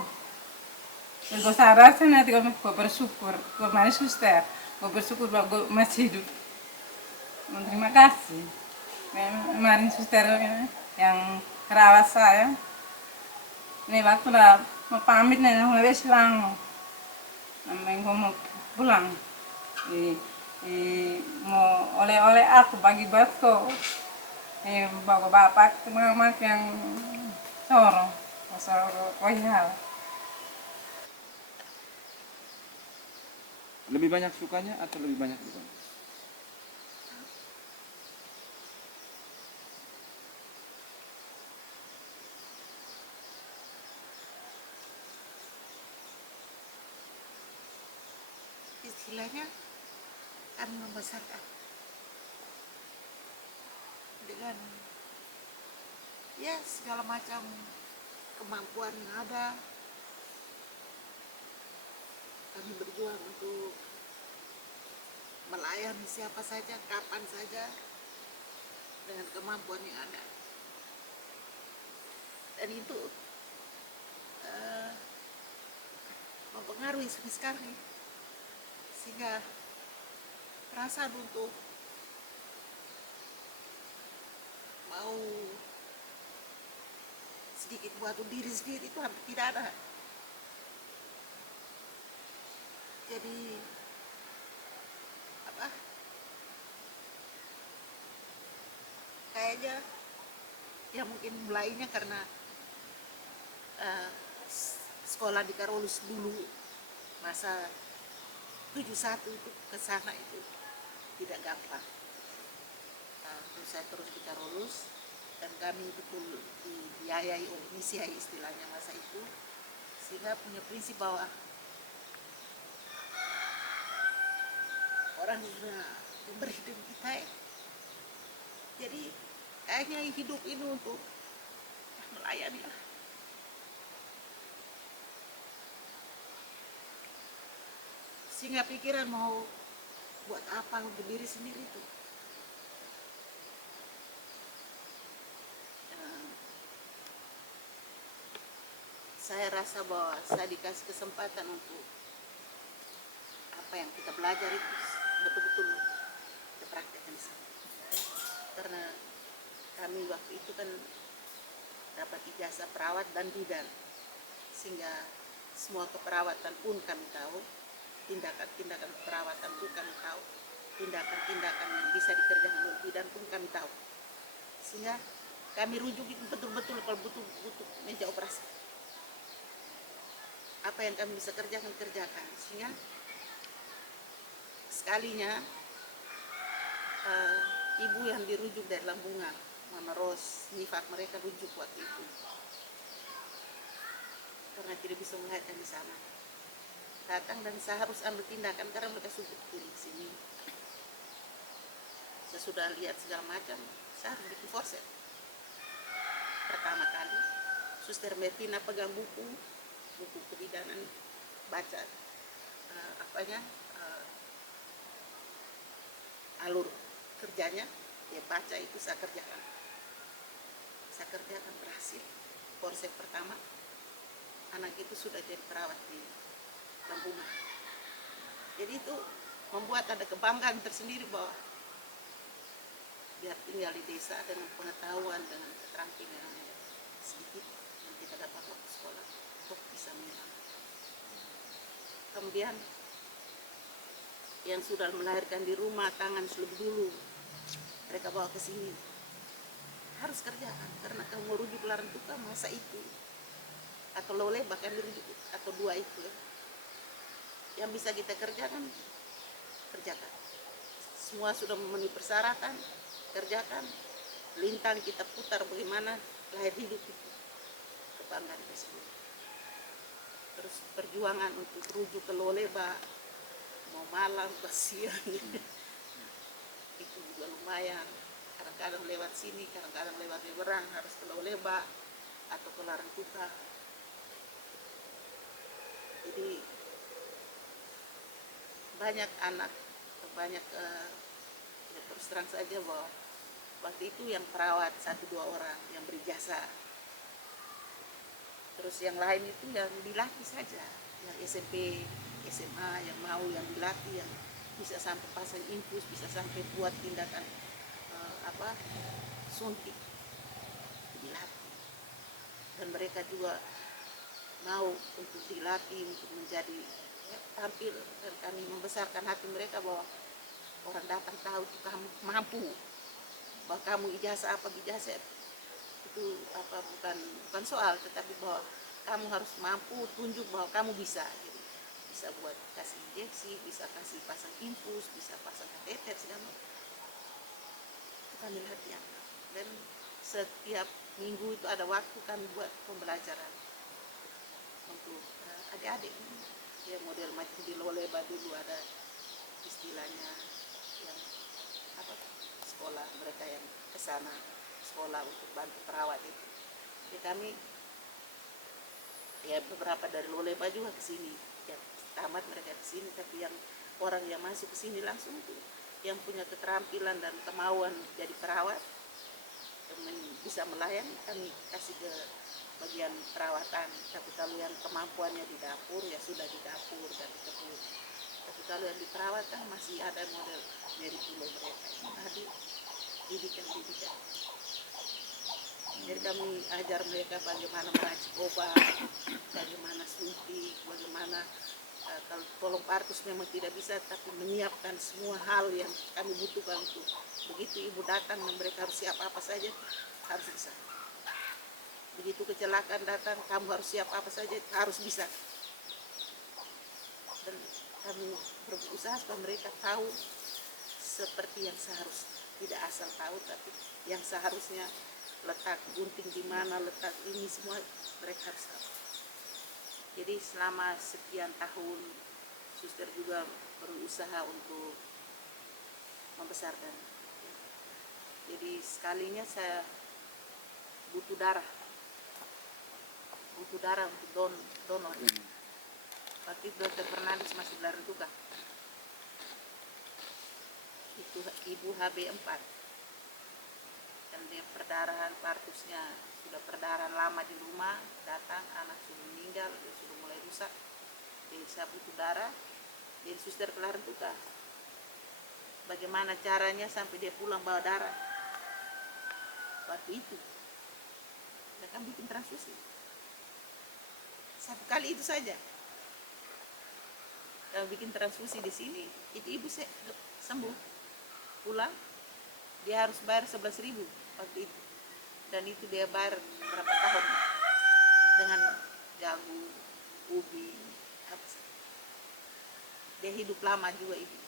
sadar sih nanti gue bersyukur, gue mari suster, gue bersyukur bahwa gue masih hidup. Terima kasih, kemarin suster yang rawat saya. Ini waktu lah mau pamit nih, mau silang, namanya gue mau pulang. mau oleh-oleh aku bagi basko bawa bapak mamak yang sorong kohal. Lebih banyak sukanya atau lebih banyak dukanya? Istilahnya kami membesarkan dengan ya segala macam kemampuan yang ada. Kami berjuang untuk melayani siapa saja, kapan saja, dengan kemampuan yang ada. Dan itu mempengaruhi sampai sekarang, sehingga perasaan untuk mau sedikit buat diri sendiri itu hampir tidak ada. Jadi apa? Kayaknya ya mungkin mulainya karena sekolah di Karolus dulu masa 71 itu ke sana itu tidak gampang. Terus saya terus di Karolus dan kami betul dibiayai oleh misi istilahnya masa itu, sehingga punya prinsip bahwa orang sudah memberi hidup kita jadi kayaknya hidup ini untuk melayani lah. Sehingga pikiran mau buat apa untuk diri sendiri itu saya rasa bahwa saya dikasih kesempatan untuk apa yang kita belajar itu betul-betul kita praktekkan di sana. Karena kami waktu itu kan dapat ijazah perawat dan bidan, sehingga semua keperawatan pun kami tahu, tindakan-tindakan keperawatan pun kami tahu, tindakan-tindakan yang bisa dikerjakan oleh bidan pun kami tahu, sehingga kami rujuk itu betul-betul kalau butuh meja operasi apa yang kami bisa kerjakan, sehingga sekalinya ibu yang dirujuk dari Lambungan, Mama Ros, nifak mereka rujuk waktu itu karena tidak bisa melahirkan di sana, datang dan saya harus ambil tindakan karena mereka sudah di sini. Saya sudah lihat segala macam, saya harus bikin forset. Pertama kali Suster Mertina pegang buku kebidanan, baca alur kerjanya, dia baca itu saya kerjakan berhasil. Forset pertama anak itu sudah jadi perawat di Lambungan. Jadi itu membuat ada kebanggaan tersendiri bahwa biar tinggal di desa dengan pengetahuan, dengan keterampilan yang sedikit yang kita dapat waktu sekolah untuk bisa menang. Kemudian yang sudah melahirkan di rumah, tangan selebih dulu mereka bawa ke sini, harus kerjakan karena kamu mau rujuk larang tukang masa itu atau lole bahkan dirujuk atau dua itu yang bisa kita kerjakan, semua sudah memenuhi persyaratan, kerjakan. Lintang kita putar bagaimana lahir hidup itu, kebanggaan tersebut. Terus perjuangan untuk rujuk ke Loleba, mau malam ke siang itu juga lumayan. Kadang-kadang lewat sini, kadang-kadang lewat Leberang, harus ke Loleba atau ke Larangtuka. Jadi banyak anak, banyak ya terus terang saja bahwa waktu itu yang perawat 1-2 orang yang berijazah, terus yang lain itu yang dilatih saja, yang SMP, SMA yang mau yang dilatih, yang bisa sampai pasang infus, bisa sampai buat tindakan suntik, dilatih. Dan mereka juga mau untuk dilatih untuk menjadi tampil, dan kami membesarkan hati mereka bahwa orang datang tahu kamu mampu, bahwa kamu ijazah apa ijazah itu apa bukan soal, tetapi bahwa kamu harus mampu tunjuk bahwa kamu bisa gitu. Bisa buat kasih injeksi, bisa kasih pasang infus, bisa pasang kateter segala itu kami latihan. Dan setiap minggu itu ada waktu kami buat pembelajaran untuk adik-adik ya, model macam di Loleba dulu ada istilahnya yang apa, sekolah mereka yang ke sana sekolah untuk bantu perawat itu. Ya kami ya beberapa dari Loleba juga ke sini. Ya tamat mereka ke sini, tapi yang orang yang masuk ke sini langsung tuh yang punya keterampilan dan kemauan jadi perawat yang bisa melayani kami kasih ke bagian perawatan. Tapi kalau yang kemampuannya di dapur ya sudah di dapur dan di kebun. Tapi kalau yang di perawatan masih ada model dari pulau mereka tadi didikan. Jadi kami ajar mereka bagaimana meracik obat, bagaimana suntik, bagaimana kalau tolong partus memang tidak bisa, tapi menyiapkan semua hal yang kami butuhkan untuk begitu ibu datang dan mereka harus siap apa saja harus bisa. Begitu kecelakaan datang kamu harus siap apa saja harus bisa. Dan kami berusaha supaya mereka tahu seperti yang seharusnya, tidak asal tahu tapi yang seharusnya letak gunting di mana, letak ini semua mereka harus tahu. Jadi selama sekian tahun suster juga berusaha untuk membesarkan. Jadi sekalinya saya butuh darah untuk donor. Waktu itu Dr. Fernandes masih Belanda juga. Itu ibu HB4. Dan dia perdarahan partusnya sudah perdarahan lama di rumah, datang anak sudah meninggal, dia sudah mulai rusak. Jadi saya butuh darah. Jadi suster kelar juga. Bagaimana caranya sampai dia pulang bawa darah? Waktu itu, dia kan bikin transfusi. Satu kali itu saja. Kalau bikin transfusi di sini, itu ibu sembuh, pulang, dia harus bayar 11.000 waktu itu. Dan itu dia bayar berapa tahun dengan jagung, ubi, apa sih. Dia hidup lama juga ibu,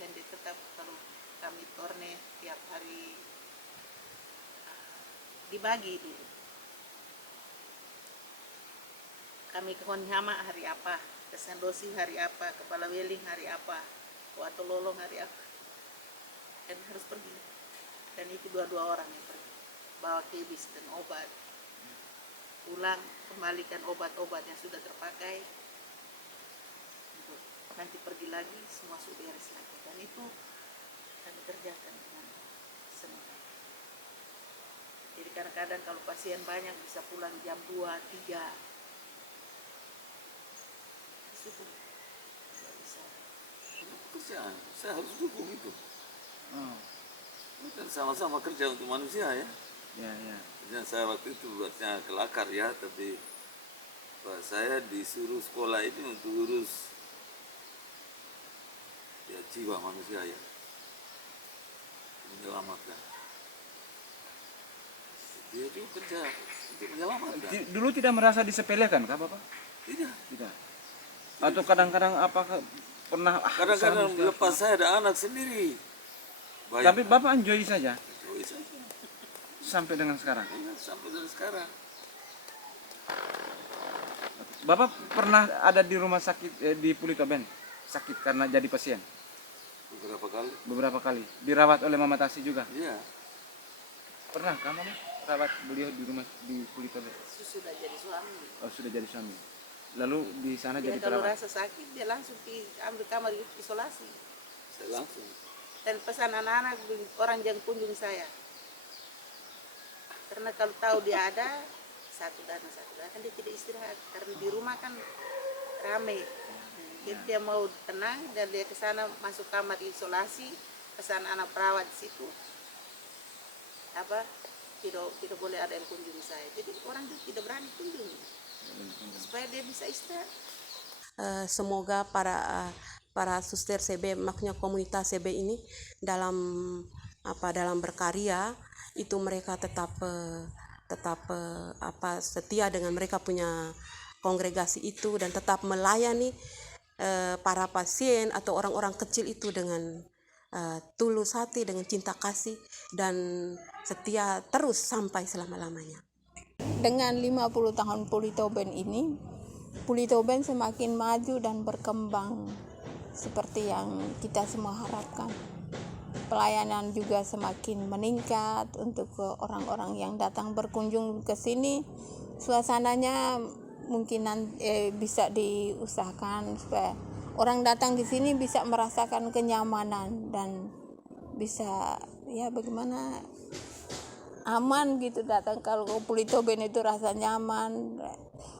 dan dia tetap kalau kami torne tiap hari dibagi dulu. Kami ke Konyama hari apa, ke Sandosi hari apa, ke Palaweling hari apa, ke Watololong hari apa. Dan harus pergi. Dan itu dua-dua orang yang pergi. Bawa kebis dan obat. Pulang, kembalikan obat-obat yang sudah terpakai. Nanti pergi lagi, semua sudah beres lagi. Dan itu kami kerjakan dengan senang. Jadi kadang-kadang kalau pasien banyak bisa pulang jam 2, 3. Syukur. Tidak bisa. Pekerjaan, saya harus dukung itu. Kan sama-sama kerja untuk manusia ya. Dan saya waktu itu buatnya kelakar ya, tapi saya disuruh sekolah ini untuk urus ya jiwa manusia ya, menyelamatkan. Dia juga kerja untuk menyelamatkan. Dulu tidak merasa disepelekan kah Bapak? Tidak. Atau kadang-kadang apakah pernah kadang-kadang lepas saya ada anak sendiri. Tapi Bapak enjoy saja? Enjoy saja. Sampai dengan sekarang? Ya, sampai dengan sekarang. Bapak pernah ada di rumah sakit di Pulitoben? Sakit karena jadi pasien? Beberapa kali. Dirawat oleh Mama Tasi juga? Iya. Pernah kah Mama rawat beliau di rumah di Pulitoben? Sudah jadi suami. Oh, sudah jadi suami. Lalu di sana Dia jadi kalau perawat? rasa sakit dia langsung ambil kamar isolasi. Saya langsung. Dan pesan anak-anak orang jangan kunjung saya. Karena kalau tahu dia ada satu dana kan dia tidak istirahat. Karena di rumah kan ramai. Jadi dia mau tenang dan dia ke sana masuk kamar isolasi, pesan anak perawat di situ. Tidak boleh ada yang kunjungi saya. Jadi orang itu tidak berani kunjungi supaya dia bisa istirahat. Semoga para para suster CB, makanya komunitas CB ini dalam berkarya itu mereka tetap setia dengan mereka punya kongregasi itu dan tetap melayani para pasien atau orang-orang kecil itu dengan tulus hati, dengan cinta kasih dan setia terus sampai selama-lamanya. Dengan 50 tahun Pulitoben ini, Pulitoben semakin maju dan berkembang seperti yang kita semua harapkan. Pelayanan juga semakin meningkat untuk orang-orang yang datang berkunjung ke sini. Suasananya mungkin bisa diusahakan supaya orang datang di sini bisa merasakan kenyamanan dan bisa bagaimana aman gitu datang. Kalau Pulitoben itu rasa nyaman,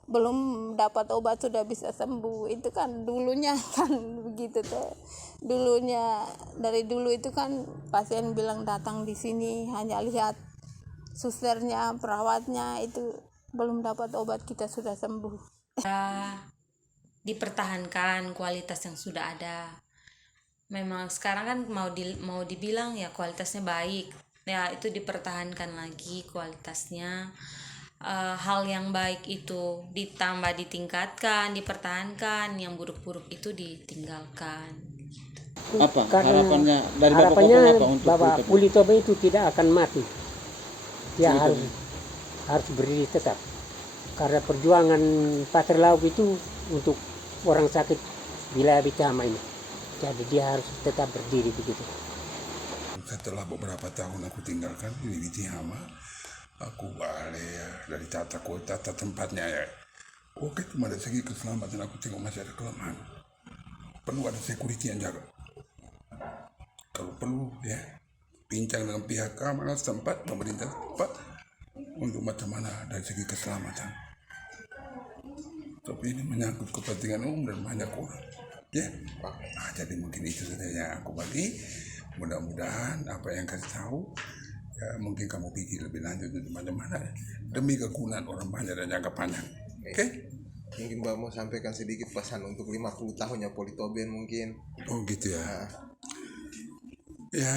belum dapat obat sudah bisa sembuh. Itu kan dulunya kan begitu tuh. Dari dulu itu kan pasien bilang datang di sini hanya lihat susternya, perawatnya, itu belum dapat obat kita sudah sembuh. Dipertahankan kualitas yang sudah ada. Memang sekarang kan mau dibilang ya kualitasnya baik. Ya itu dipertahankan lagi kualitasnya. Hal yang baik itu ditambah, ditingkatkan, dipertahankan, yang buruk-buruk itu ditinggalkan. Apa Karena harapannya dari Bapak harapannya Kopong apa untuk Bapak Pulitoben itu tidak akan mati. Dia Pulitoben. harus berdiri tetap. Karena perjuangan Pater Lauk itu untuk orang sakit wilayah Bitihama ini. Jadi dia harus tetap berdiri begitu. Setelah beberapa tahun aku tinggalkan di Bitihama, aku balik dari tata kota, tata tempatnya ya. Oke, cuma dari segi keselamatan aku tengok masih ada kelemahan. Perlu ada security yang jaga. Kalau perlu ya, bincang dengan pihak keamanan setempat, pemerintah setempat untuk macam mana dari segi keselamatan. Tapi ini menyangkut kepentingan umum dan banyak orang. Ya, jadi mungkin itu saja yang aku bagi. Mudah-mudahan apa yang kasih tahu, ya mungkin kamu pikir lebih lanjut untuk mana-mana demi kegunaan orang banyak dan jangka panjang. Oke? Mungkin Mbak mau sampaikan sedikit pesan untuk 50 tahunnya Pulitoben mungkin. Oh gitu ya. Ya,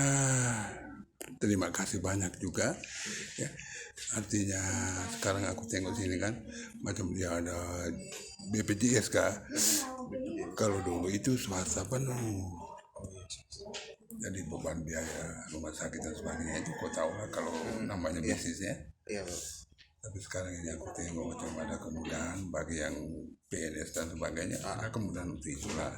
terima kasih banyak juga. Ya, artinya sekarang aku tengok sini kan, macam dia ada BPJS kah? Kalau dulu itu swasta penuh. Jadi beban biaya rumah sakit dan sebagainya itu kau tahu lah kalau namanya bisnisnya. Iya. Tapi sekarang ini aku tengok macam ada kemudahan bagi yang PNS dan sebagainya. Ada kemudahan untuk itulah.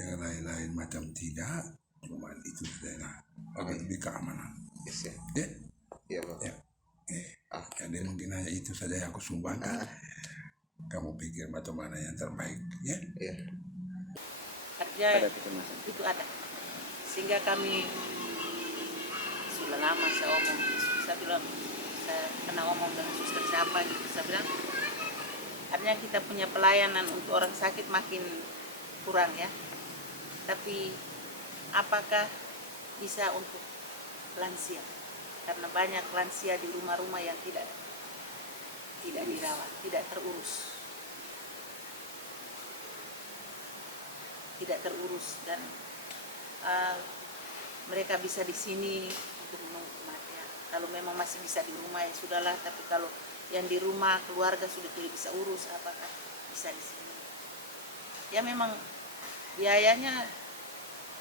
Yang lain-lain macam tidak, cuma itu saja. Bagi lebih keamanan. Yes, ya. Ya. Iya, Pak. Ya. Jadi mungkin hanya itu saja yang aku sumbangkan. Kamu pikir macam mana yang terbaik, ya? Iya. Artinya itu ada. Sehingga kami sudah lama saya omong, saya bilang saya pernah ngomong dengan suster siapa gitu, saya bilang artinya kita punya pelayanan untuk orang sakit makin kurang ya. Tapi apakah bisa untuk lansia? Karena banyak lansia di rumah-rumah yang tidak dirawat, tidak terurus dan mereka bisa di sini untuk menunggu kematian. Kalau memang masih bisa di rumah ya sudahlah, tapi kalau yang di rumah keluarga sudah tidak bisa urus, apakah bisa di sini? Ya memang biayanya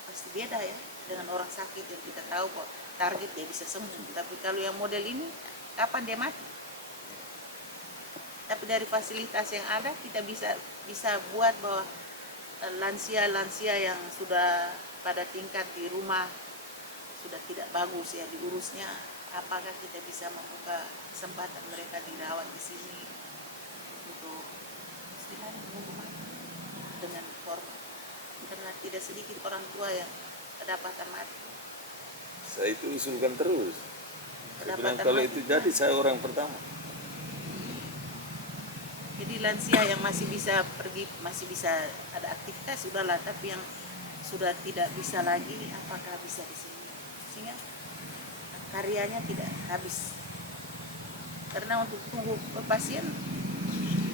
pasti beda ya dengan orang sakit yang kita tahu kok target dia bisa sembuh. Tapi kalau yang model ini kapan dia mati? Tapi dari fasilitas yang ada kita bisa buat bahwa lansia-lansia yang sudah pada tingkat di rumah sudah tidak bagus ya diurusnya, apakah kita bisa membuka kesempatan mereka dirawat di sini untuk istilahnya menunggu mati dengan hormat, karena tidak sedikit orang tua yang kedapatan mati. Saya itu usulkan terus. Saya bilang kalau itu jadi saya orang pertama. Jadi lansia yang masih bisa pergi, masih bisa ada aktivitas sudahlah, tapi yang sudah tidak bisa lagi, apakah bisa di sini? Sehingga karyanya tidak habis. Karena untuk tunggu pasien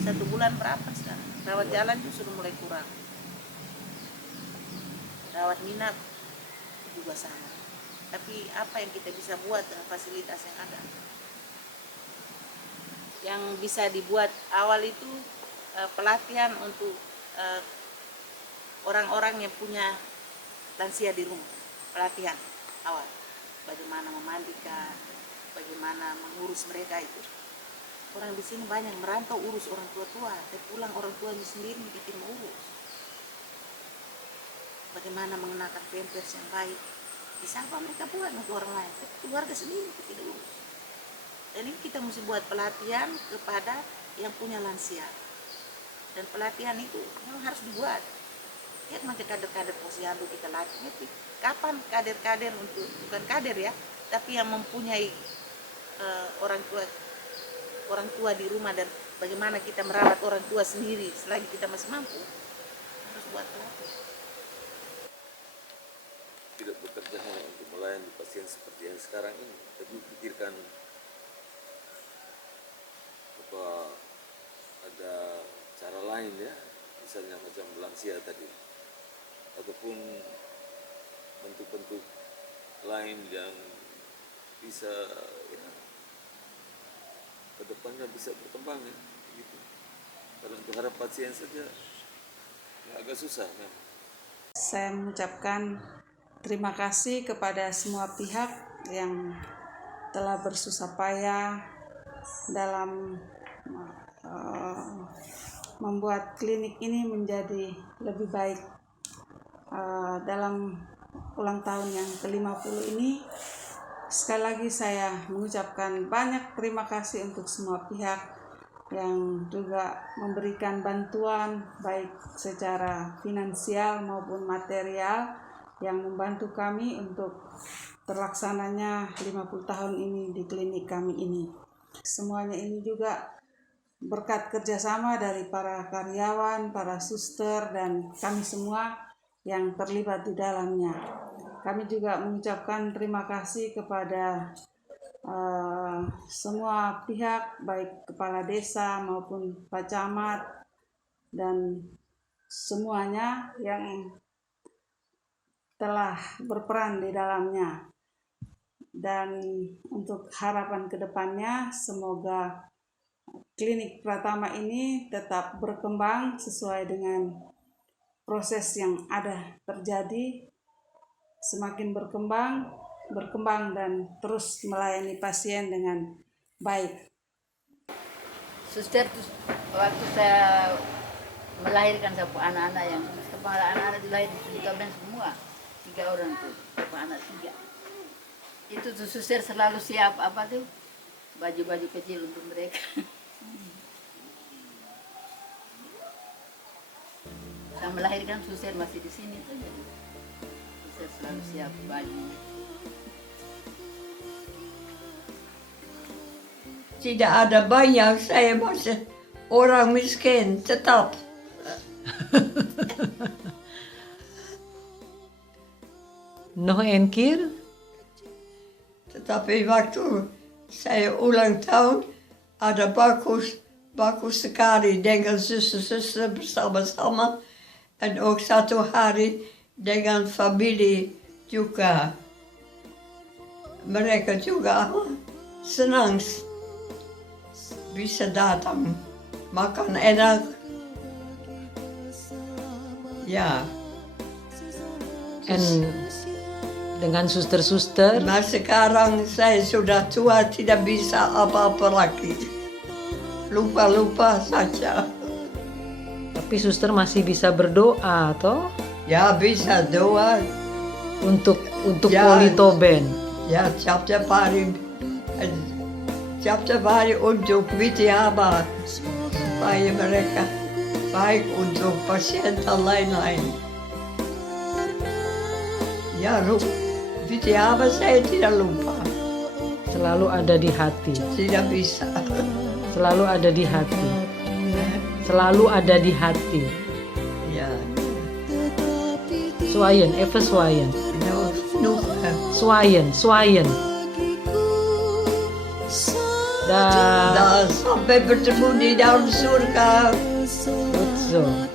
1 bulan berapa sekarang? Rawat jalan itu sudah mulai kurang. Rawat minat juga sama. Tapi apa yang kita bisa buat dengan fasilitas yang ada? Yang bisa dibuat awal itu pelatihan untuk orang-orang yang punya lansia di rumah. Pelatihan awal. Bagaimana memandikan, bagaimana mengurus mereka itu. Orang di sini banyak merantau urus orang tua-tua, tapi pulang orang tuanya sendiri bikin urus. Bagaimana mengenakan pampers yang baik. Bisa apa mereka buat untuk orang lain, tapi keluarga sendiri tidak urus. Dan ini kita mesti buat pelatihan kepada yang punya lansia. Dan pelatihan itu memang harus dibuat. Lihat macam kader-kader posyandu kita latih. Kapan kader-kader untuk, bukan kader ya, tapi yang mempunyai orang tua di rumah, dan bagaimana kita merawat orang tua sendiri selagi kita masih mampu, harus buat pelatihan. Tidak bekerja hanya untuk melayani pasien seperti yang sekarang ini, tapi pikirkan apa ada cara lain ya, misalnya macam lansia tadi, ataupun bentuk-bentuk lain yang bisa ya, kedepannya bisa berkembang ya, gitu. Kalau untuk harap pasien saja ya, agak susah kan. Saya mengucapkan terima kasih kepada semua pihak yang telah bersusah payah dalam membuat klinik ini menjadi lebih baik. Dalam ulang tahun yang ke-50 ini, sekali lagi saya mengucapkan banyak terima kasih untuk semua pihak yang juga memberikan bantuan baik secara finansial maupun material yang membantu kami untuk terlaksananya 50 tahun ini di klinik kami ini. Semuanya ini juga berkat kerjasama dari para karyawan, para suster, dan kami semua yang terlibat di dalamnya. Kami juga mengucapkan terima kasih kepada semua pihak, baik kepala desa maupun Pak Camat, dan semuanya yang telah berperan di dalamnya. Dan untuk harapan kedepannya, semoga klinik Pratama ini tetap berkembang sesuai dengan proses yang ada terjadi, semakin berkembang dan terus melayani pasien dengan baik. Suster, waktu saya melahirkan satu anak-anak yang kepala anak-anak dilahirkan di Toben semua, 3 orang tuh, kepala anak 3. Itu tuh suster selalu siap apa tuh baju-baju kecil untuk mereka. Saya melahirkan suster masih di sini tuh, jadi suster selalu siap baju. Tidak ada banyak, saya masih orang miskin tetap. Nog een keer? Tetapi waktu saya ulang tahun, ada bagus sekali dengan zuster-zuster bersama-sama. En ook 1 hari dengan familie juga. Mereka juga senang bisa datang, makan enak. Ya. En dengan suster-suster? Nah sekarang saya sudah tua, tidak bisa apa-apa lagi. Lupa-lupa saja. Tapi suster masih bisa berdoa, toh? Ya bisa doa. Untuk ya, Poli Toben? Ya, tiap-tiap hari untuk Witiaba, supaya mereka baik untuk pasien dan lain-lain. Ya, Witiaba saya tidak lupa. Selalu ada di hati. Tidak bisa. Selalu ada di hati. Selalu ada di hati. Ya. Swayen, even swayen. Swayen. Dah. Dan sampai bertemu di dalam surga. Betul.